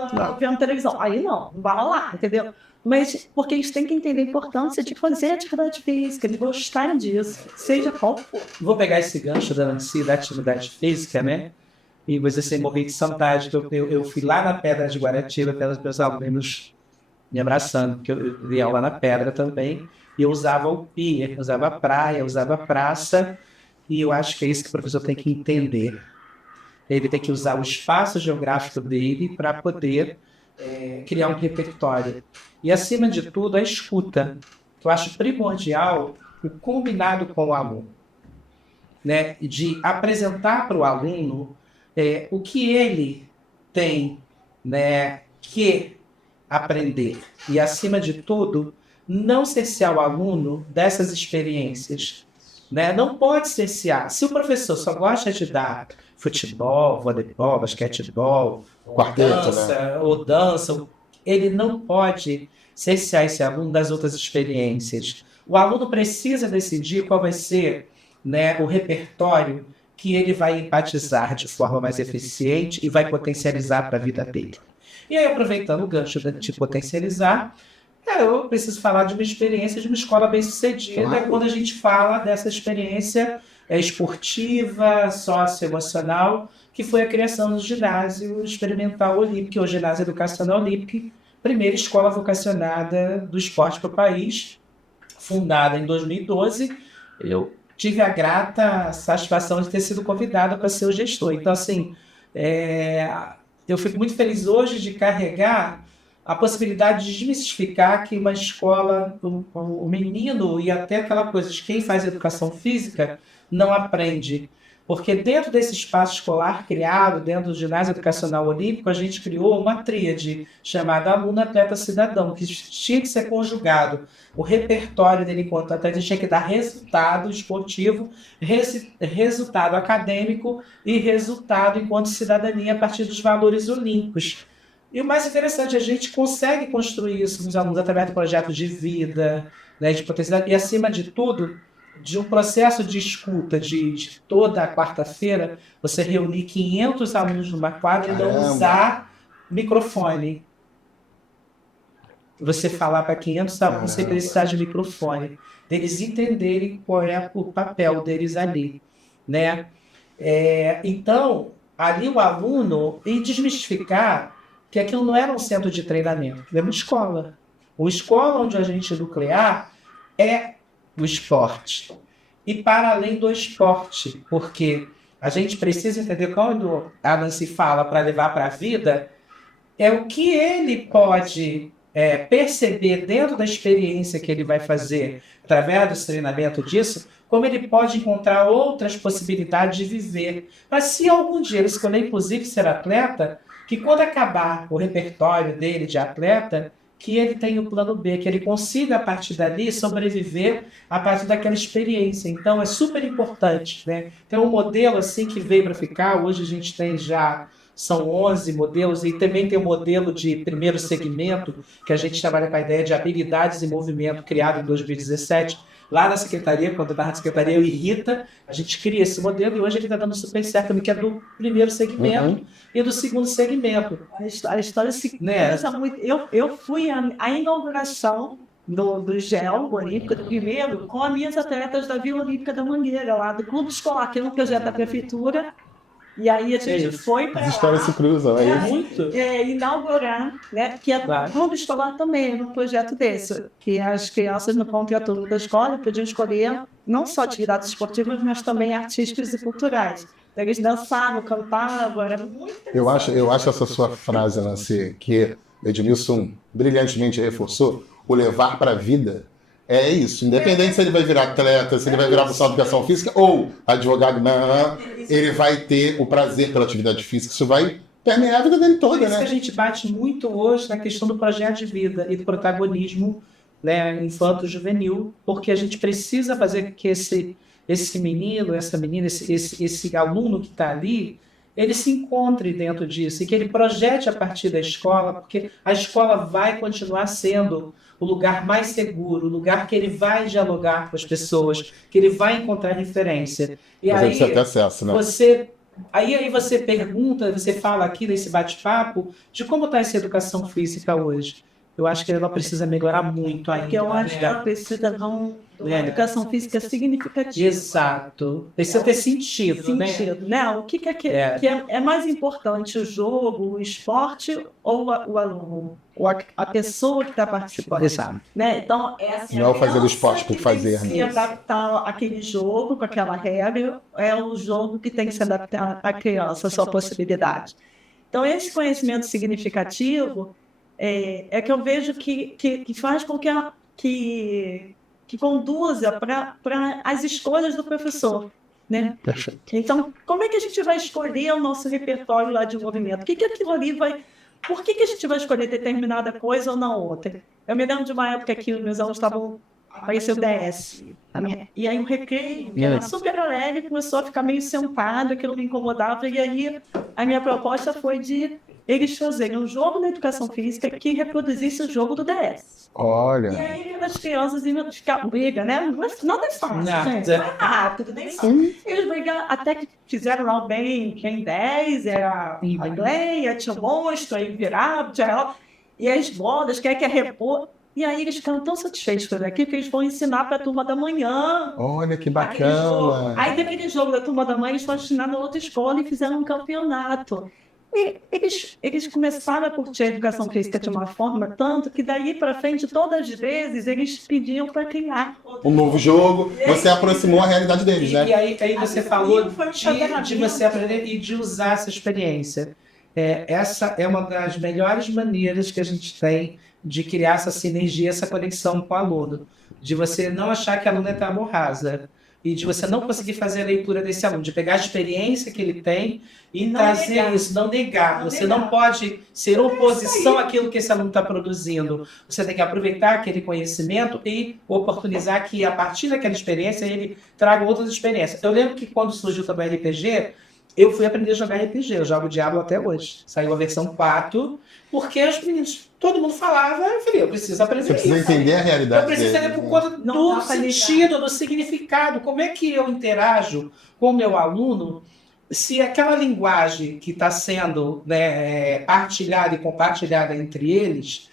vendo televisão. Aí não vai lá, entendeu? Mas porque eles têm que entender a importância de fazer atividade física, de gostar disso, seja qual for. Vou pegar esse gancho da atividade física, né? E você assim, morri de saudade, eu fui lá na Pedra de Guaratiba, até os meus alunos me abraçando, porque eu ia lá na Pedra também, e eu usava o pier, usava a praia, usava a praça, e eu acho que é isso que o professor tem que entender. Ele tem que usar o espaço geográfico dele para poder criar um repertório. E, acima de tudo, a escuta, que eu acho primordial, o combinado com o aluno, né? De apresentar para o aluno o que ele tem, né, que aprender. E, acima de tudo, não cercear o aluno dessas experiências. Né? Não pode cercear. Se o professor só gosta de dar futebol, voleibol, basquetebol, dança, ele não pode cercear esse aluno das outras experiências. O aluno precisa decidir qual vai ser, né, o repertório que ele vai empatizar de forma mais eficiente e vai potencializar para a vida dele. E aí, aproveitando o gancho de potencializar, eu preciso falar de uma experiência de uma escola bem-sucedida, Claro. quando a gente fala dessa experiência esportiva, socioemocional, que foi a criação do ginásio experimental olímpico, ou ginásio educacional olímpico, primeira escola vocacionada do esporte para o país, fundada em 2012. Eu tive a grata satisfação de ter sido convidada para ser o gestor. Então, assim, eu fico muito feliz hoje de carregar a possibilidade de desmistificar que uma escola, o menino e até aquela coisa de quem faz educação física não aprende. Porque dentro desse espaço escolar criado, dentro do ginásio educacional olímpico, a gente criou uma tríade chamada aluno, atleta, cidadão, que tinha que ser conjugado. O repertório dele enquanto atleta tinha que dar resultado esportivo, resultado acadêmico e resultado enquanto cidadania a partir dos valores olímpicos. E o mais interessante, a gente consegue construir isso com os alunos através do projeto de vida, né, de potencialidade, e acima de tudo, de um processo de escuta de toda a quarta-feira, você reunir 500 alunos numa quadra e não usar microfone. Você falar para 500 alunos sem precisar de microfone. Deles entenderem qual é o papel deles ali, né? Então, ali o aluno, e desmistificar que aquilo não era um centro de treinamento, era uma escola. Uma escola onde a gente nuclear é o esporte. E para além do esporte, porque a gente precisa entender, quando a Nancy fala para levar para a vida, é o que ele pode perceber dentro da experiência que ele vai fazer através do treinamento disso, como ele pode encontrar outras possibilidades de viver. Mas se algum dia ele escolher, inclusive, ser atleta, que quando acabar o repertório dele de atleta, que ele tenha o plano B, que ele consiga, a partir dali, sobreviver a partir daquela experiência. Então, é super importante, né? Tem um modelo assim que veio para ficar, hoje a gente tem já, são 11 modelos, e também tem um modelo de primeiro segmento, que a gente trabalha com a ideia de habilidades e movimento, criado em 2017, lá na secretaria, quando eu estava na secretaria, eu e Rita, a gente cria esse modelo, e hoje ele está dando super certo, que é do primeiro segmento e do segundo segmento. A história se começa muito. Eu fui à inauguração do GEL Olímpico, do primeiro, com as minhas atletas da Vila Olímpica da Mangueira, lá do Clube Escolar, que é um projeto da Prefeitura. E aí a gente foi para As histórias se cruzam, é isso? Muito. Inaugurar, né? Que é Claro. Clube Escolar também, um projeto desse, que as crianças no contraturno da escola podiam escolher não só atividades esportivas, mas também artísticas e culturais. Eles dançavam, cantavam, era muito Eu acho essa sua frase, Nancy, que Edmilson brilhantemente reforçou, o levar para a vida. É isso, independente se ele vai virar atleta, se ele vai virar professor de educação física ou advogado, não, ele vai ter o prazer pela atividade física. Isso vai permear a vida dele Por toda, isso que a né? gente bate muito hoje na questão do projeto de vida e do protagonismo, né, infanto-juvenil, porque a gente precisa fazer que esse menino, essa menina, esse aluno que está ali, ele se encontre dentro disso e que ele projete a partir da escola, porque a escola vai continuar sendo o lugar mais seguro, o lugar que ele vai dialogar com as pessoas, que ele vai encontrar referência. E Mas aí ele precisa ter acesso, né? Aí você pergunta, você fala aqui nesse bate-papo de como está essa educação física hoje. Eu acho que ela precisa melhorar muito ainda. porque eu acho que ela precisa de uma educação física significativa. Exato. Precisa ter sentido, né? Não, o que é mais importante, o jogo, o esporte ou o aluno? Ou a pessoa que está participando? Exato. Né? Então, essa Não é o fazer o esporte por fazer, se né? adaptar àquele jogo, com aquela regra, é o jogo que tem que se adaptar à criança, a sua possibilidade. Então, esse conhecimento significativo é que eu vejo que faz com que conduza para as escolhas do professor, né? Então, como é que a gente vai escolher o nosso repertório lá de movimento? O que aquilo ali vai... Por que a gente vai escolher determinada coisa ou não outra? Eu me lembro de uma época que os meus alunos estavam... Apareceu o DS. E aí o recreio, que era super alegre, começou a ficar meio sentado, aquilo me incomodava. E aí a minha proposta foi de eles fazerem um jogo da educação física que reproduzisse o jogo do DS. E Olha. aí as crianças iam ficar briga, né? Mas nada é fácil, Nada. gente. Não é rápido, nem fácil. Eles brigaram até que fizeram lá o bem, quem 10 era a Gleia, tinha o monstro, aí virava, tinha... E as bolas, quem é que é repor? E aí eles ficaram tão satisfeitos por aqui que eles vão ensinar para a turma da manhã. Olha que Aquele jogo. bacana. Aí daquele jogo da turma da manhã, eles foram ensinar na outra escola e fizeram um campeonato. E eles começaram a curtir a educação física de uma forma tanto que daí para frente, todas as vezes, eles pediam para criar. Um novo jogo, você aproximou a realidade deles, E né? aí você falou Foi um de chamamento. você aprender e de usar essa experiência. Essa é uma das melhores maneiras que a gente tem de criar essa sinergia, essa conexão com o aluno. De você não achar que o aluno é tábua rasa. E de você não conseguir fazer a leitura desse aluno, de pegar a experiência que ele tem e Não trazer negar. isso, não negar. Não Você negar. não pode ser oposição àquilo que esse aluno está produzindo. Você tem que aproveitar aquele conhecimento e oportunizar que, a partir daquela experiência, ele traga outras experiências. Eu lembro que quando surgiu também o RPG, eu fui aprender a jogar RPG. Eu jogo Diablo até hoje. Saiu a versão 4, porque os meninos, todo mundo falava, eu falei, eu preciso aprender Você precisa isso. entender a Eu realidade preciso deles, entender por né? conta Não do dá pra ligar. sentido, do significado. Como é que eu interajo com o meu aluno se aquela linguagem que está sendo, né, partilhada e compartilhada entre eles,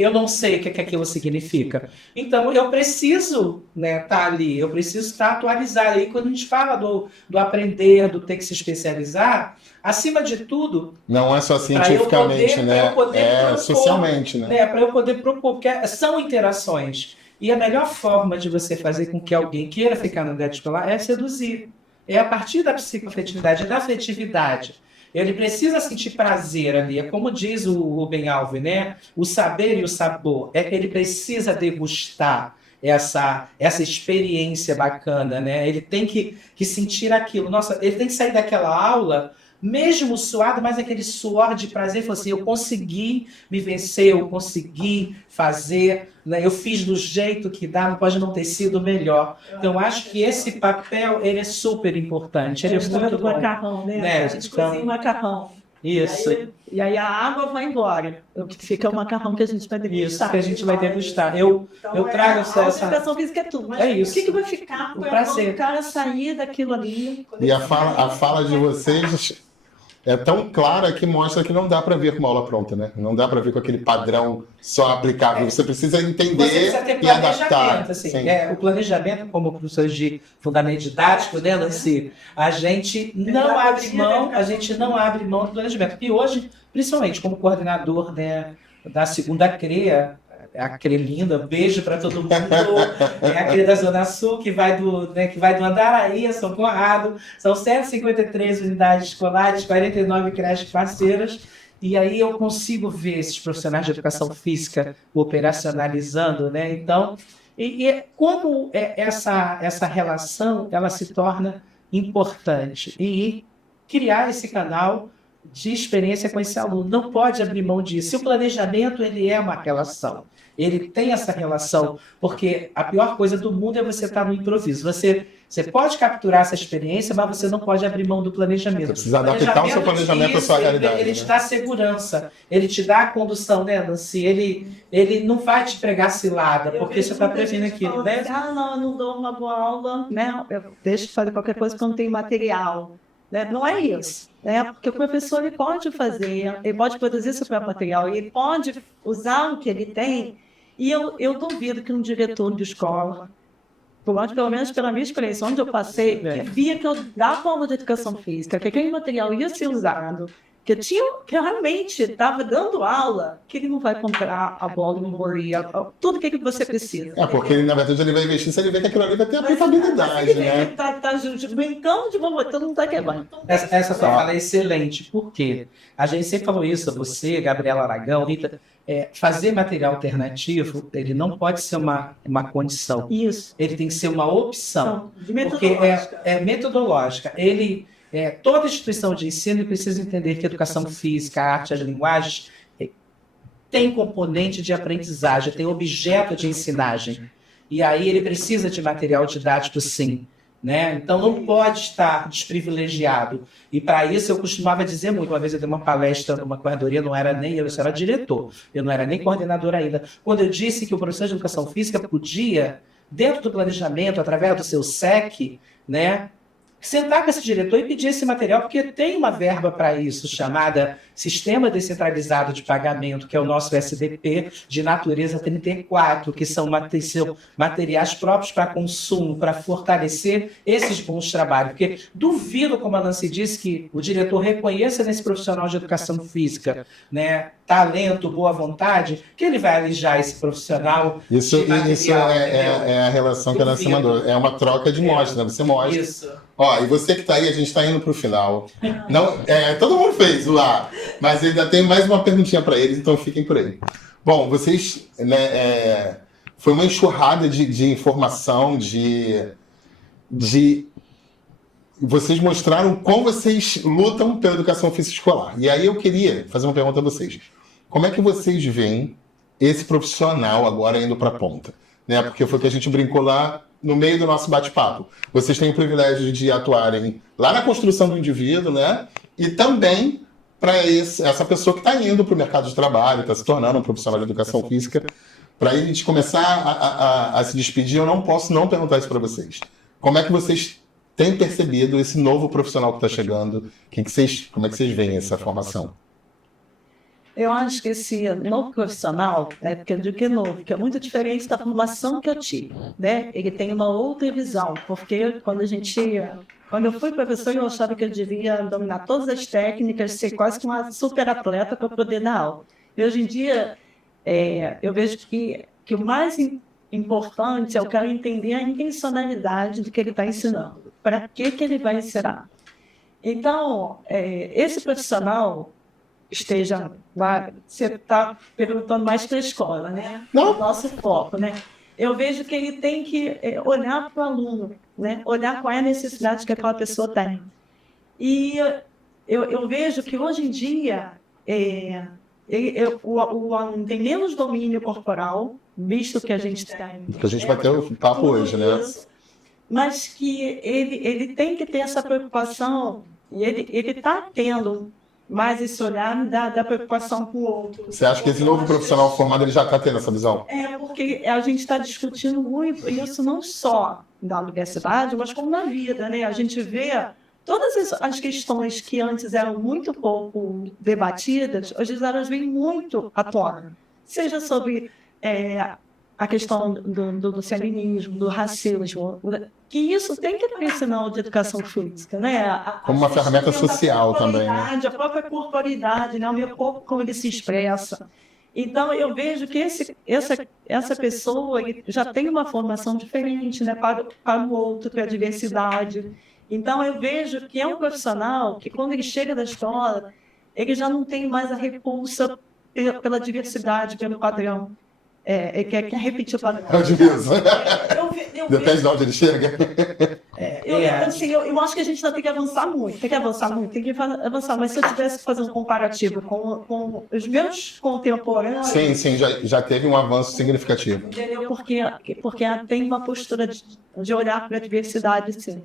eu não sei o que aquilo significa. Então, eu preciso estar ali, eu preciso estar atualizado. E quando a gente fala do aprender, do ter que se especializar, acima de tudo, Não é só Pra eu cientificamente, poder- né? pra eu poder É propor, socialmente, né? para eu poder propor, porque são interações. E a melhor forma de você fazer com que alguém queira ficar no ambiente escolar é seduzir. É a partir da psicoafetividade, da afetividade. Ele precisa sentir prazer ali. É como diz o Rubem Alves, né? O saber e o sabor. Ele precisa degustar essa experiência bacana, né? Ele tem que sentir aquilo. Nossa, ele tem que sair daquela aula mesmo suado, mas aquele suor de prazer, falou assim, eu consegui me vencer, eu consegui fazer, né? Eu fiz do jeito que dá, pode não ter sido melhor. Então, acho que esse papel, ele é super importante, ele é muito do bom. macarrão, né? Né? A gente Então, cozinha o macarrão. Isso, E aí a água vai embora. O que fica é o macarrão que a gente vai degustar. isso que a gente vai degustar. Eu trago a essa... educação física é tudo. Mas É isso. o que vai ficar O para prazer. o cara sair daquilo ali? E a fala de vocês é tão clara que mostra que não dá para ver com uma aula pronta, né? Não dá para ver com aquele padrão só aplicável. Você precisa entender Você precisa ter e adaptar. planejamento, assim. Sim. O planejamento, como professores de fundamento didático, né, Nancy? A gente não abre mão do planejamento. E hoje, principalmente como coordenador, né, da segunda CREA, a CREA linda, beijo para todo mundo, a CREA da Zona Sul, que vai do Andaraí a São Conrado, são 153 unidades escolares, 49 creches parceiras, e aí eu consigo ver esses profissionais de educação física operacionalizando, né? Então, como essa relação ela se torna importante e criar esse canal de experiência com esse aluno. Não pode abrir mão disso. O planejamento ele é uma relação. Ele tem essa relação, porque a pior coisa do mundo é você estar no improviso. Você pode capturar essa experiência, mas você não pode abrir mão do planejamento. Você precisa adaptar o seu planejamento à sua realidade. Ele né? te dá segurança, ele te dá a condução, né, Nancy? Ele não vai te pregar cilada, porque você está prevendo aquilo, né? Não, eu não dou uma boa aula, né? Eu deixo de fazer qualquer coisa que eu não tenho material. Né? Não é isso. Né? Porque o professor ele pode fazer, ele pode produzir seu próprio material, ele pode usar o que ele tem. E eu duvido que um diretor de escola, pelo menos pela minha experiência, onde eu passei, que via que eu dava aula de educação física, que aquele material ia ser usado, que realmente estava dando aula, que ele não vai comprar a bola, o memoria, tudo que você precisa. Porque ele, na verdade, ele vai investir se ele vê que aquilo ali vai ter aplicabilidade, né? Ele tá brincando de vovô, todo mundo tá quebrando. Essa sua fala é excelente, porque a gente sempre falou isso, você, Gabriela Aragão, Rita, fazer material alternativo, ele não pode ser uma condição. Isso. Ele tem que ser uma opção. De Porque é metodológica. Toda instituição de ensino precisa entender que a educação física, a arte, as linguagens tem componente de aprendizagem, tem objeto de ensinagem. E aí ele precisa de material didático, sim. né? Então não pode estar desprivilegiado. E para isso eu costumava dizer muito. Uma vez eu dei uma palestra numa corredoria, não era nem eu era diretor, eu não era nem coordenador ainda. Quando eu disse que o professor de educação física podia, dentro do planejamento, através do seu SEC, né, sentar com esse diretor e pedir esse material, porque tem uma verba para isso, chamada Sistema Descentralizado de Pagamento, que é o nosso SDP de natureza 34, que são materiais próprios para consumo, para fortalecer esses bons trabalhos. Porque duvido, como a Nancy disse, que o diretor reconheça nesse profissional de educação física, né, talento, boa vontade, que ele vai alijar esse profissional. Isso é a relação que a Nancy mandou. É uma troca de mostra, né? Você mostra. Isso. Ó, e você que tá aí, a gente tá indo pro final. Não, todo mundo fez o A, mas ainda tem mais uma perguntinha para eles, então fiquem por aí. Bom, vocês, né, foi uma enxurrada de informação, vocês mostraram como vocês lutam pela educação física escolar. E aí eu queria fazer uma pergunta a vocês. Como é que vocês veem esse profissional agora indo para a ponta? Né? Porque foi o que a gente brincou lá no meio do nosso bate-papo. Vocês têm o privilégio de atuarem lá na construção do indivíduo, né? E também para essa pessoa que está indo para o mercado de trabalho, está se tornando um profissional de educação física. Para a gente começar a se despedir, eu não posso não perguntar isso para vocês. Como é que vocês têm percebido esse novo profissional que está chegando? Como é que vocês veem essa formação? Eu acho que esse novo profissional, porque eu digo que é novo, que é muito diferente da formação que eu tive, né? Ele tem uma outra visão, porque quando eu fui professor, eu achava que eu devia dominar todas as técnicas, ser quase que uma super atleta para poder dar aula. E hoje em dia, eu vejo que o mais importante é o cara entender a intencionalidade do que ele está ensinando, para que ele vai ensinar. Então, esse profissional esteja lá, você está perguntando mais para a escola, né? Não. O nosso foco, né? Eu vejo que ele tem que olhar para o aluno, né? Olhar qual é a necessidade que aquela pessoa tem. E eu vejo que hoje em dia o aluno tem menos domínio corporal, visto que a gente tem. Porque a gente vai ter o papo hoje, né? Mas que ele tem que ter essa preocupação, e ele está tendo mais esse olhar da preocupação com o outro. Você acha que esse novo profissional formado ele já está tendo essa visão? Porque a gente está discutindo muito isso não só na universidade, mas como na vida, né? A gente vê todas as questões que antes eram muito pouco debatidas, hoje elas vêm muito à tona. Seja sobre a questão do feminismo, do racismo, que isso tem que ter esse sinal de educação física, né? Como uma ferramenta social também, né? A própria corporidade, né? O meu corpo, como ele se expressa. Então, eu vejo que essa pessoa já tem uma formação diferente, né? Para o outro, para a diversidade. Então, eu vejo que é um profissional que, quando ele chega da escola, ele já não tem mais a repulsa pela diversidade, pelo padrão. Quer repetir o padrão. É o Edmilson. Depende de onde ele chega. Eu acho que a gente ainda tem que avançar muito. Tem que avançar. Mas se eu tivesse que fazer um comparativo com os meus contemporâneos... Sim, já teve um avanço significativo. Entendeu? Porque tem uma postura de olhar para a diversidade, sim.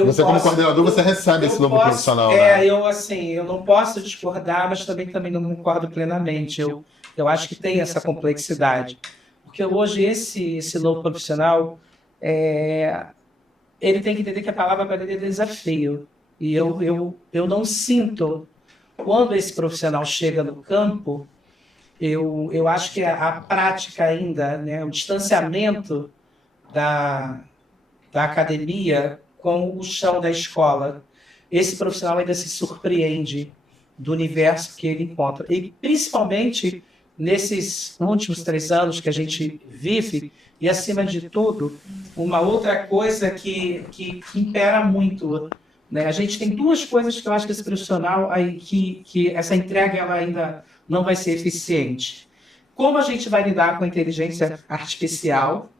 Você, como coordenador, você recebe esse novo profissional, né? Eu não posso discordar, mas também não concordo plenamente. Eu acho que tem essa complexidade. Porque hoje esse novo profissional, ele tem que entender que a palavra para ele é desafio. E eu não sinto, quando esse profissional chega no campo, eu acho que a prática ainda, né, o distanciamento da academia com o chão da escola. Esse profissional ainda se surpreende do universo que ele encontra. E principalmente nesses últimos 3 anos que a gente vive, e acima de tudo, uma outra coisa que impera muito, né? A gente tem 2 coisas que eu acho que esse profissional, que essa entrega ela ainda não vai ser eficiente. Como a gente vai lidar com a inteligência artificial,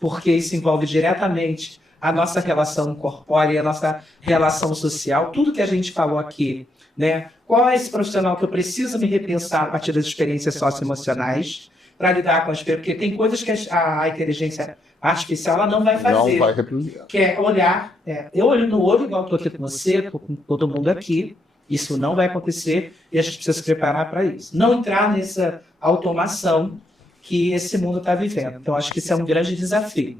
porque isso envolve diretamente a nossa relação corpórea, a nossa relação social, tudo que a gente falou aqui, né? Qual é esse profissional que eu preciso me repensar a partir das experiências socioemocionais, para lidar com as pessoas, porque tem coisas que a inteligência artificial ela não vai fazer. Não vai reproduzir. Que é olhar, eu olho no olho, igual estou aqui com você, estou com todo mundo aqui, isso não vai acontecer e a gente precisa se preparar para isso. Não entrar nessa automação que esse mundo está vivendo. Então, acho que isso é um grande desafio.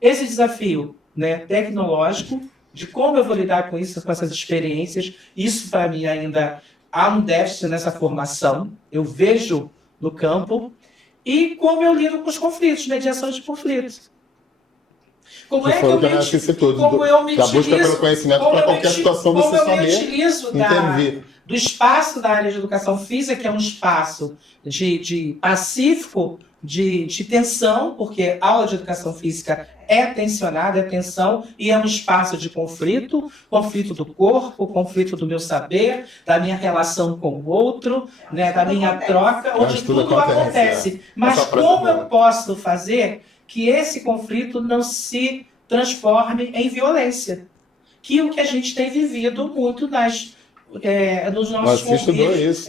Esse desafio, né, tecnológico, de como eu vou lidar com isso, com essas experiências, isso para mim ainda há um déficit nessa formação, eu vejo no campo, e como eu lido com os conflitos, mediação de conflitos. Como é que eu me da busca pelo conhecimento para qualquer situação você saber intervir. Do espaço da área de educação física, que é um espaço de pacífico, de tensão, porque a aula de educação física é tensionada, é tensão, e é um espaço de conflito, conflito do corpo, conflito do meu saber, da minha relação com o outro, né, da minha troca, onde tudo acontece. Mas como eu posso fazer que esse conflito não se transforme em violência? Que é o que a gente tem vivido muito nos nossos conflitos,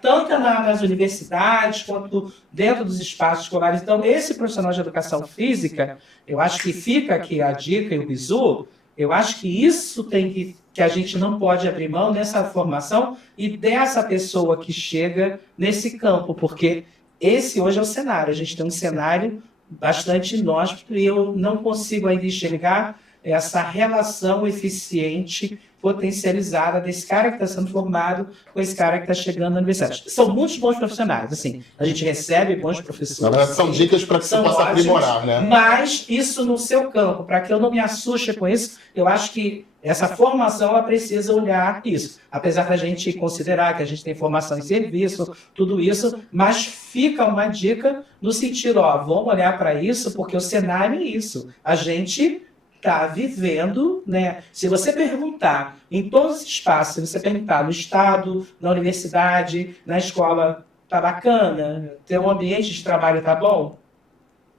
tanto nas universidades, quanto dentro dos espaços escolares. Então, esse profissional de educação física, eu acho que fica aqui a dica e o bizu, eu acho que isso que a gente não pode abrir mão nessa formação e dessa pessoa que chega nesse campo, porque esse hoje é o cenário. A gente tem um cenário bastante inóspito e eu não consigo ainda enxergar essa relação eficiente, potencializada desse cara que está sendo formado com esse cara que está chegando na universidade. São muitos bons profissionais, assim, a gente recebe bons professores. Na verdade, são dicas para que você possa aprimorar, né? Mas isso no seu campo, para que eu não me assuste com isso, eu acho que essa formação ela precisa olhar isso. Apesar da gente considerar que a gente tem formação em serviço, tudo isso, mas fica uma dica no sentido, vamos olhar para isso, porque o cenário é isso. A gente está vivendo, né? Se você perguntar em todos os espaços, se você perguntar no Estado, na universidade, na escola, tá bacana? Ter um ambiente de trabalho tá bom?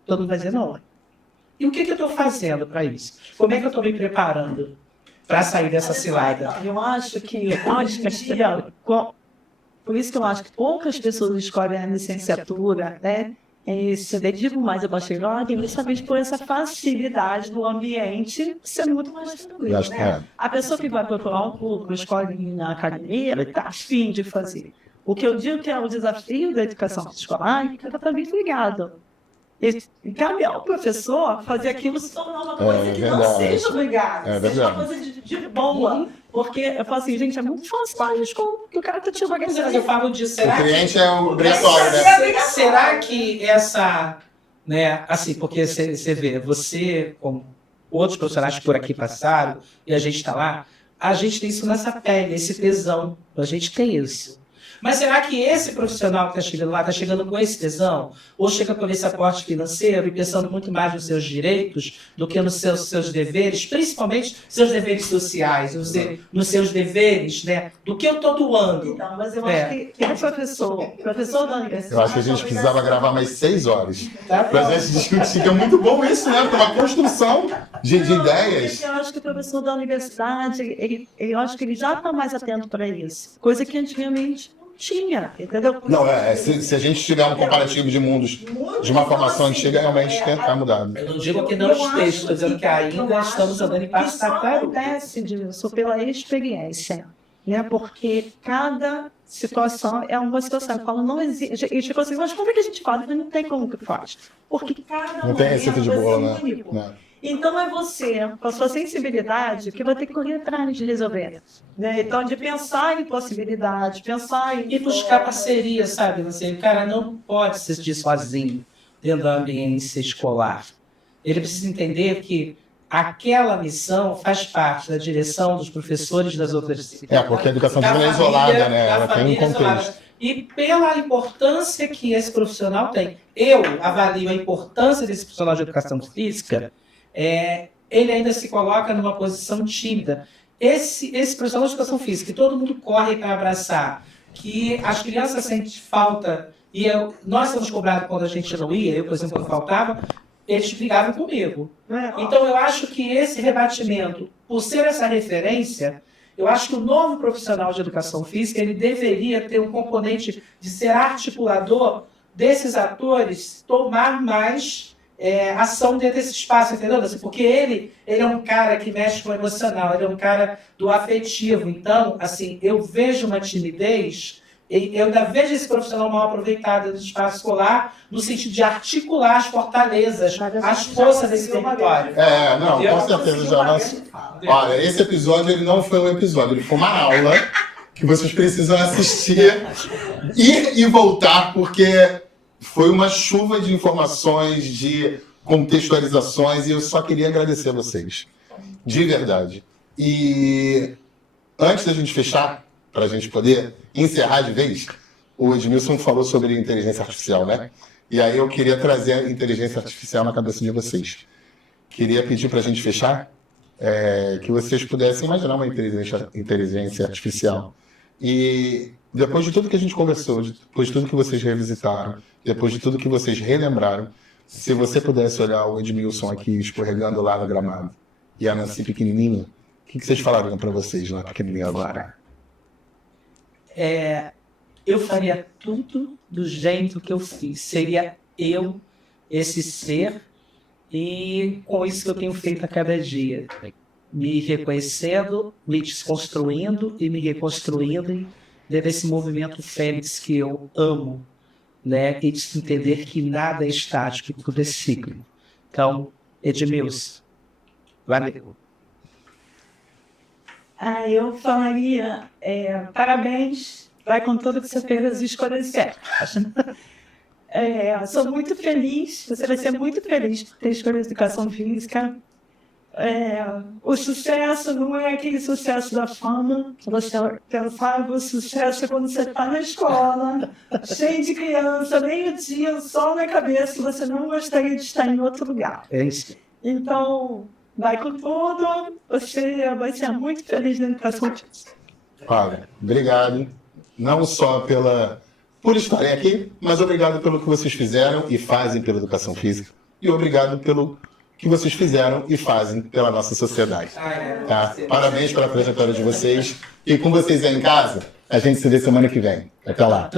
Todo mundo vai dizer não. E o que eu estou fazendo para isso? Como é que eu estou me preparando para sair dessa cilada? Eu acho que por isso que eu acho que poucas pessoas escolhem a licenciatura, né? Se dedicam mais ao bacharelado, justamente por essa facilidade do ambiente ser muito mais tranquilo. Né? A pessoa que vai procurar um curso, escolhe na academia, ela está afim de fazer. O que eu digo que é o desafio da educação escolar é que ela está muito ligada. E cabe ao professor fazer aquilo se tornar uma coisa que não seja obrigada, seja uma coisa de boa. Porque eu falo assim, gente, é muito fácil para a escola, porque o cara está tirando a questão. Eu falo disso. O cliente é obrigatório, né? Será que essa, né, assim, porque você vê, você, como outros profissionais que por aqui passaram, e a gente está lá, a gente tem isso nessa pele, esse tesão, a gente tem isso. Mas será que esse profissional que está chegando lá está chegando com esse tesão? Ou chega com esse aporte financeiro e pensando muito mais nos seus direitos do que nos seus deveres, principalmente seus deveres sociais, nos seus deveres, né? Do que eu estou doando? Então, mas eu acho que é professor da universidade... Eu acho que a gente precisava gravar mais 6 horas para a gente discutir, que é muito bom isso, né? Para uma construção de ideias. Eu acho que o professor da universidade, eu acho que ele já está mais atento para isso. Coisa que antigamente tinha, entendeu? Não, se a gente tiver um comparativo de mundos de uma formação antiga, realmente está mudado. Eu não digo que não esteja, estou dizendo que ainda estamos andando em passos tartarugas. Acontece disso pela experiência, né? Porque cada situação é uma situação. Eu falo, não existe. E tipo assim, mas como é que a gente faz? Não tem como que faz. Porque cada não tem receita de bolo, né? Então é você, com a sua sensibilidade, que vai ter que correr atrás de resolver. Né? Então, de pensar em possibilidades, pensar em... E buscar parceria, sabe? Assim, o cara não pode se sentir sozinho dentro da ambiência escolar. Ele precisa entender que aquela missão faz parte da direção dos professores das outras disciplinas. Porque a educação é isolada, né? Ela tem um contexto. E pela importância que esse profissional tem. Eu avalio a importância desse profissional de educação física. Ele ainda se coloca numa posição tímida. Esse profissional de educação física, que todo mundo corre para abraçar, que as crianças sentem falta, e nós somos cobrados quando a gente não ia, eu, por exemplo, quando faltava, eles brigavam comigo. Então, eu acho que esse rebatimento, por ser essa referência, eu acho que o novo profissional de educação física ele deveria ter um componente de ser articulador desses atores tomar mais ação dentro desse espaço, entendeu? Assim, porque ele é um cara que mexe com o emocional, ele é um cara do afetivo. Então, assim, eu vejo uma timidez, eu ainda vejo esse profissional mal aproveitado do espaço escolar, no sentido de articular as fortalezas, as forças desse território. Não, com certeza já nós... Olha, esse episódio ele não foi um episódio, ele foi uma aula que vocês precisam assistir, ir e voltar, porque foi uma chuva de informações, de contextualizações, e eu só queria agradecer a vocês, de verdade. E antes da gente fechar, para a gente poder encerrar de vez, o Edmilson falou sobre inteligência artificial, né? E aí eu queria trazer a inteligência artificial na cabeça de vocês. Queria pedir para a gente fechar, que vocês pudessem imaginar uma inteligência artificial. E depois de tudo que a gente conversou, depois de tudo que vocês revisitaram, depois de tudo que vocês relembraram, se você pudesse olhar o Edmilson aqui escorregando lá no gramado e a Nancy pequenininha, o que vocês falariam para vocês lá pequenininha agora? Eu faria tudo do jeito que eu fiz. Seria eu, esse ser, e com isso que eu tenho feito a cada dia. Me reconhecendo, me desconstruindo e me reconstruindo desse movimento fênix que eu amo, né? E de entender que nada é estático, tudo é cíclico. Então, Edmilson, valeu. Eu falaria, parabéns, vai com tudo que você fez as escolhas certas. Sou muito feliz, você vai ser muito feliz por ter escolhido educação física. O sucesso não é aquele sucesso da fama, eu falo, o sucesso é quando você está na escola, cheio de criança, meio-dia, sol na cabeça, você não gostaria de estar em outro lugar. Então, vai com tudo, você vai ser muito feliz na educação física. Olha, obrigado, não só por estarem aqui, mas obrigado pelo que vocês fizeram e fazem pela educação física, e obrigado pelo que vocês fizeram e fazem pela nossa sociedade. Tá? Parabéns pela trajetória de vocês. E com vocês aí em casa, a gente se vê semana que vem. Até lá.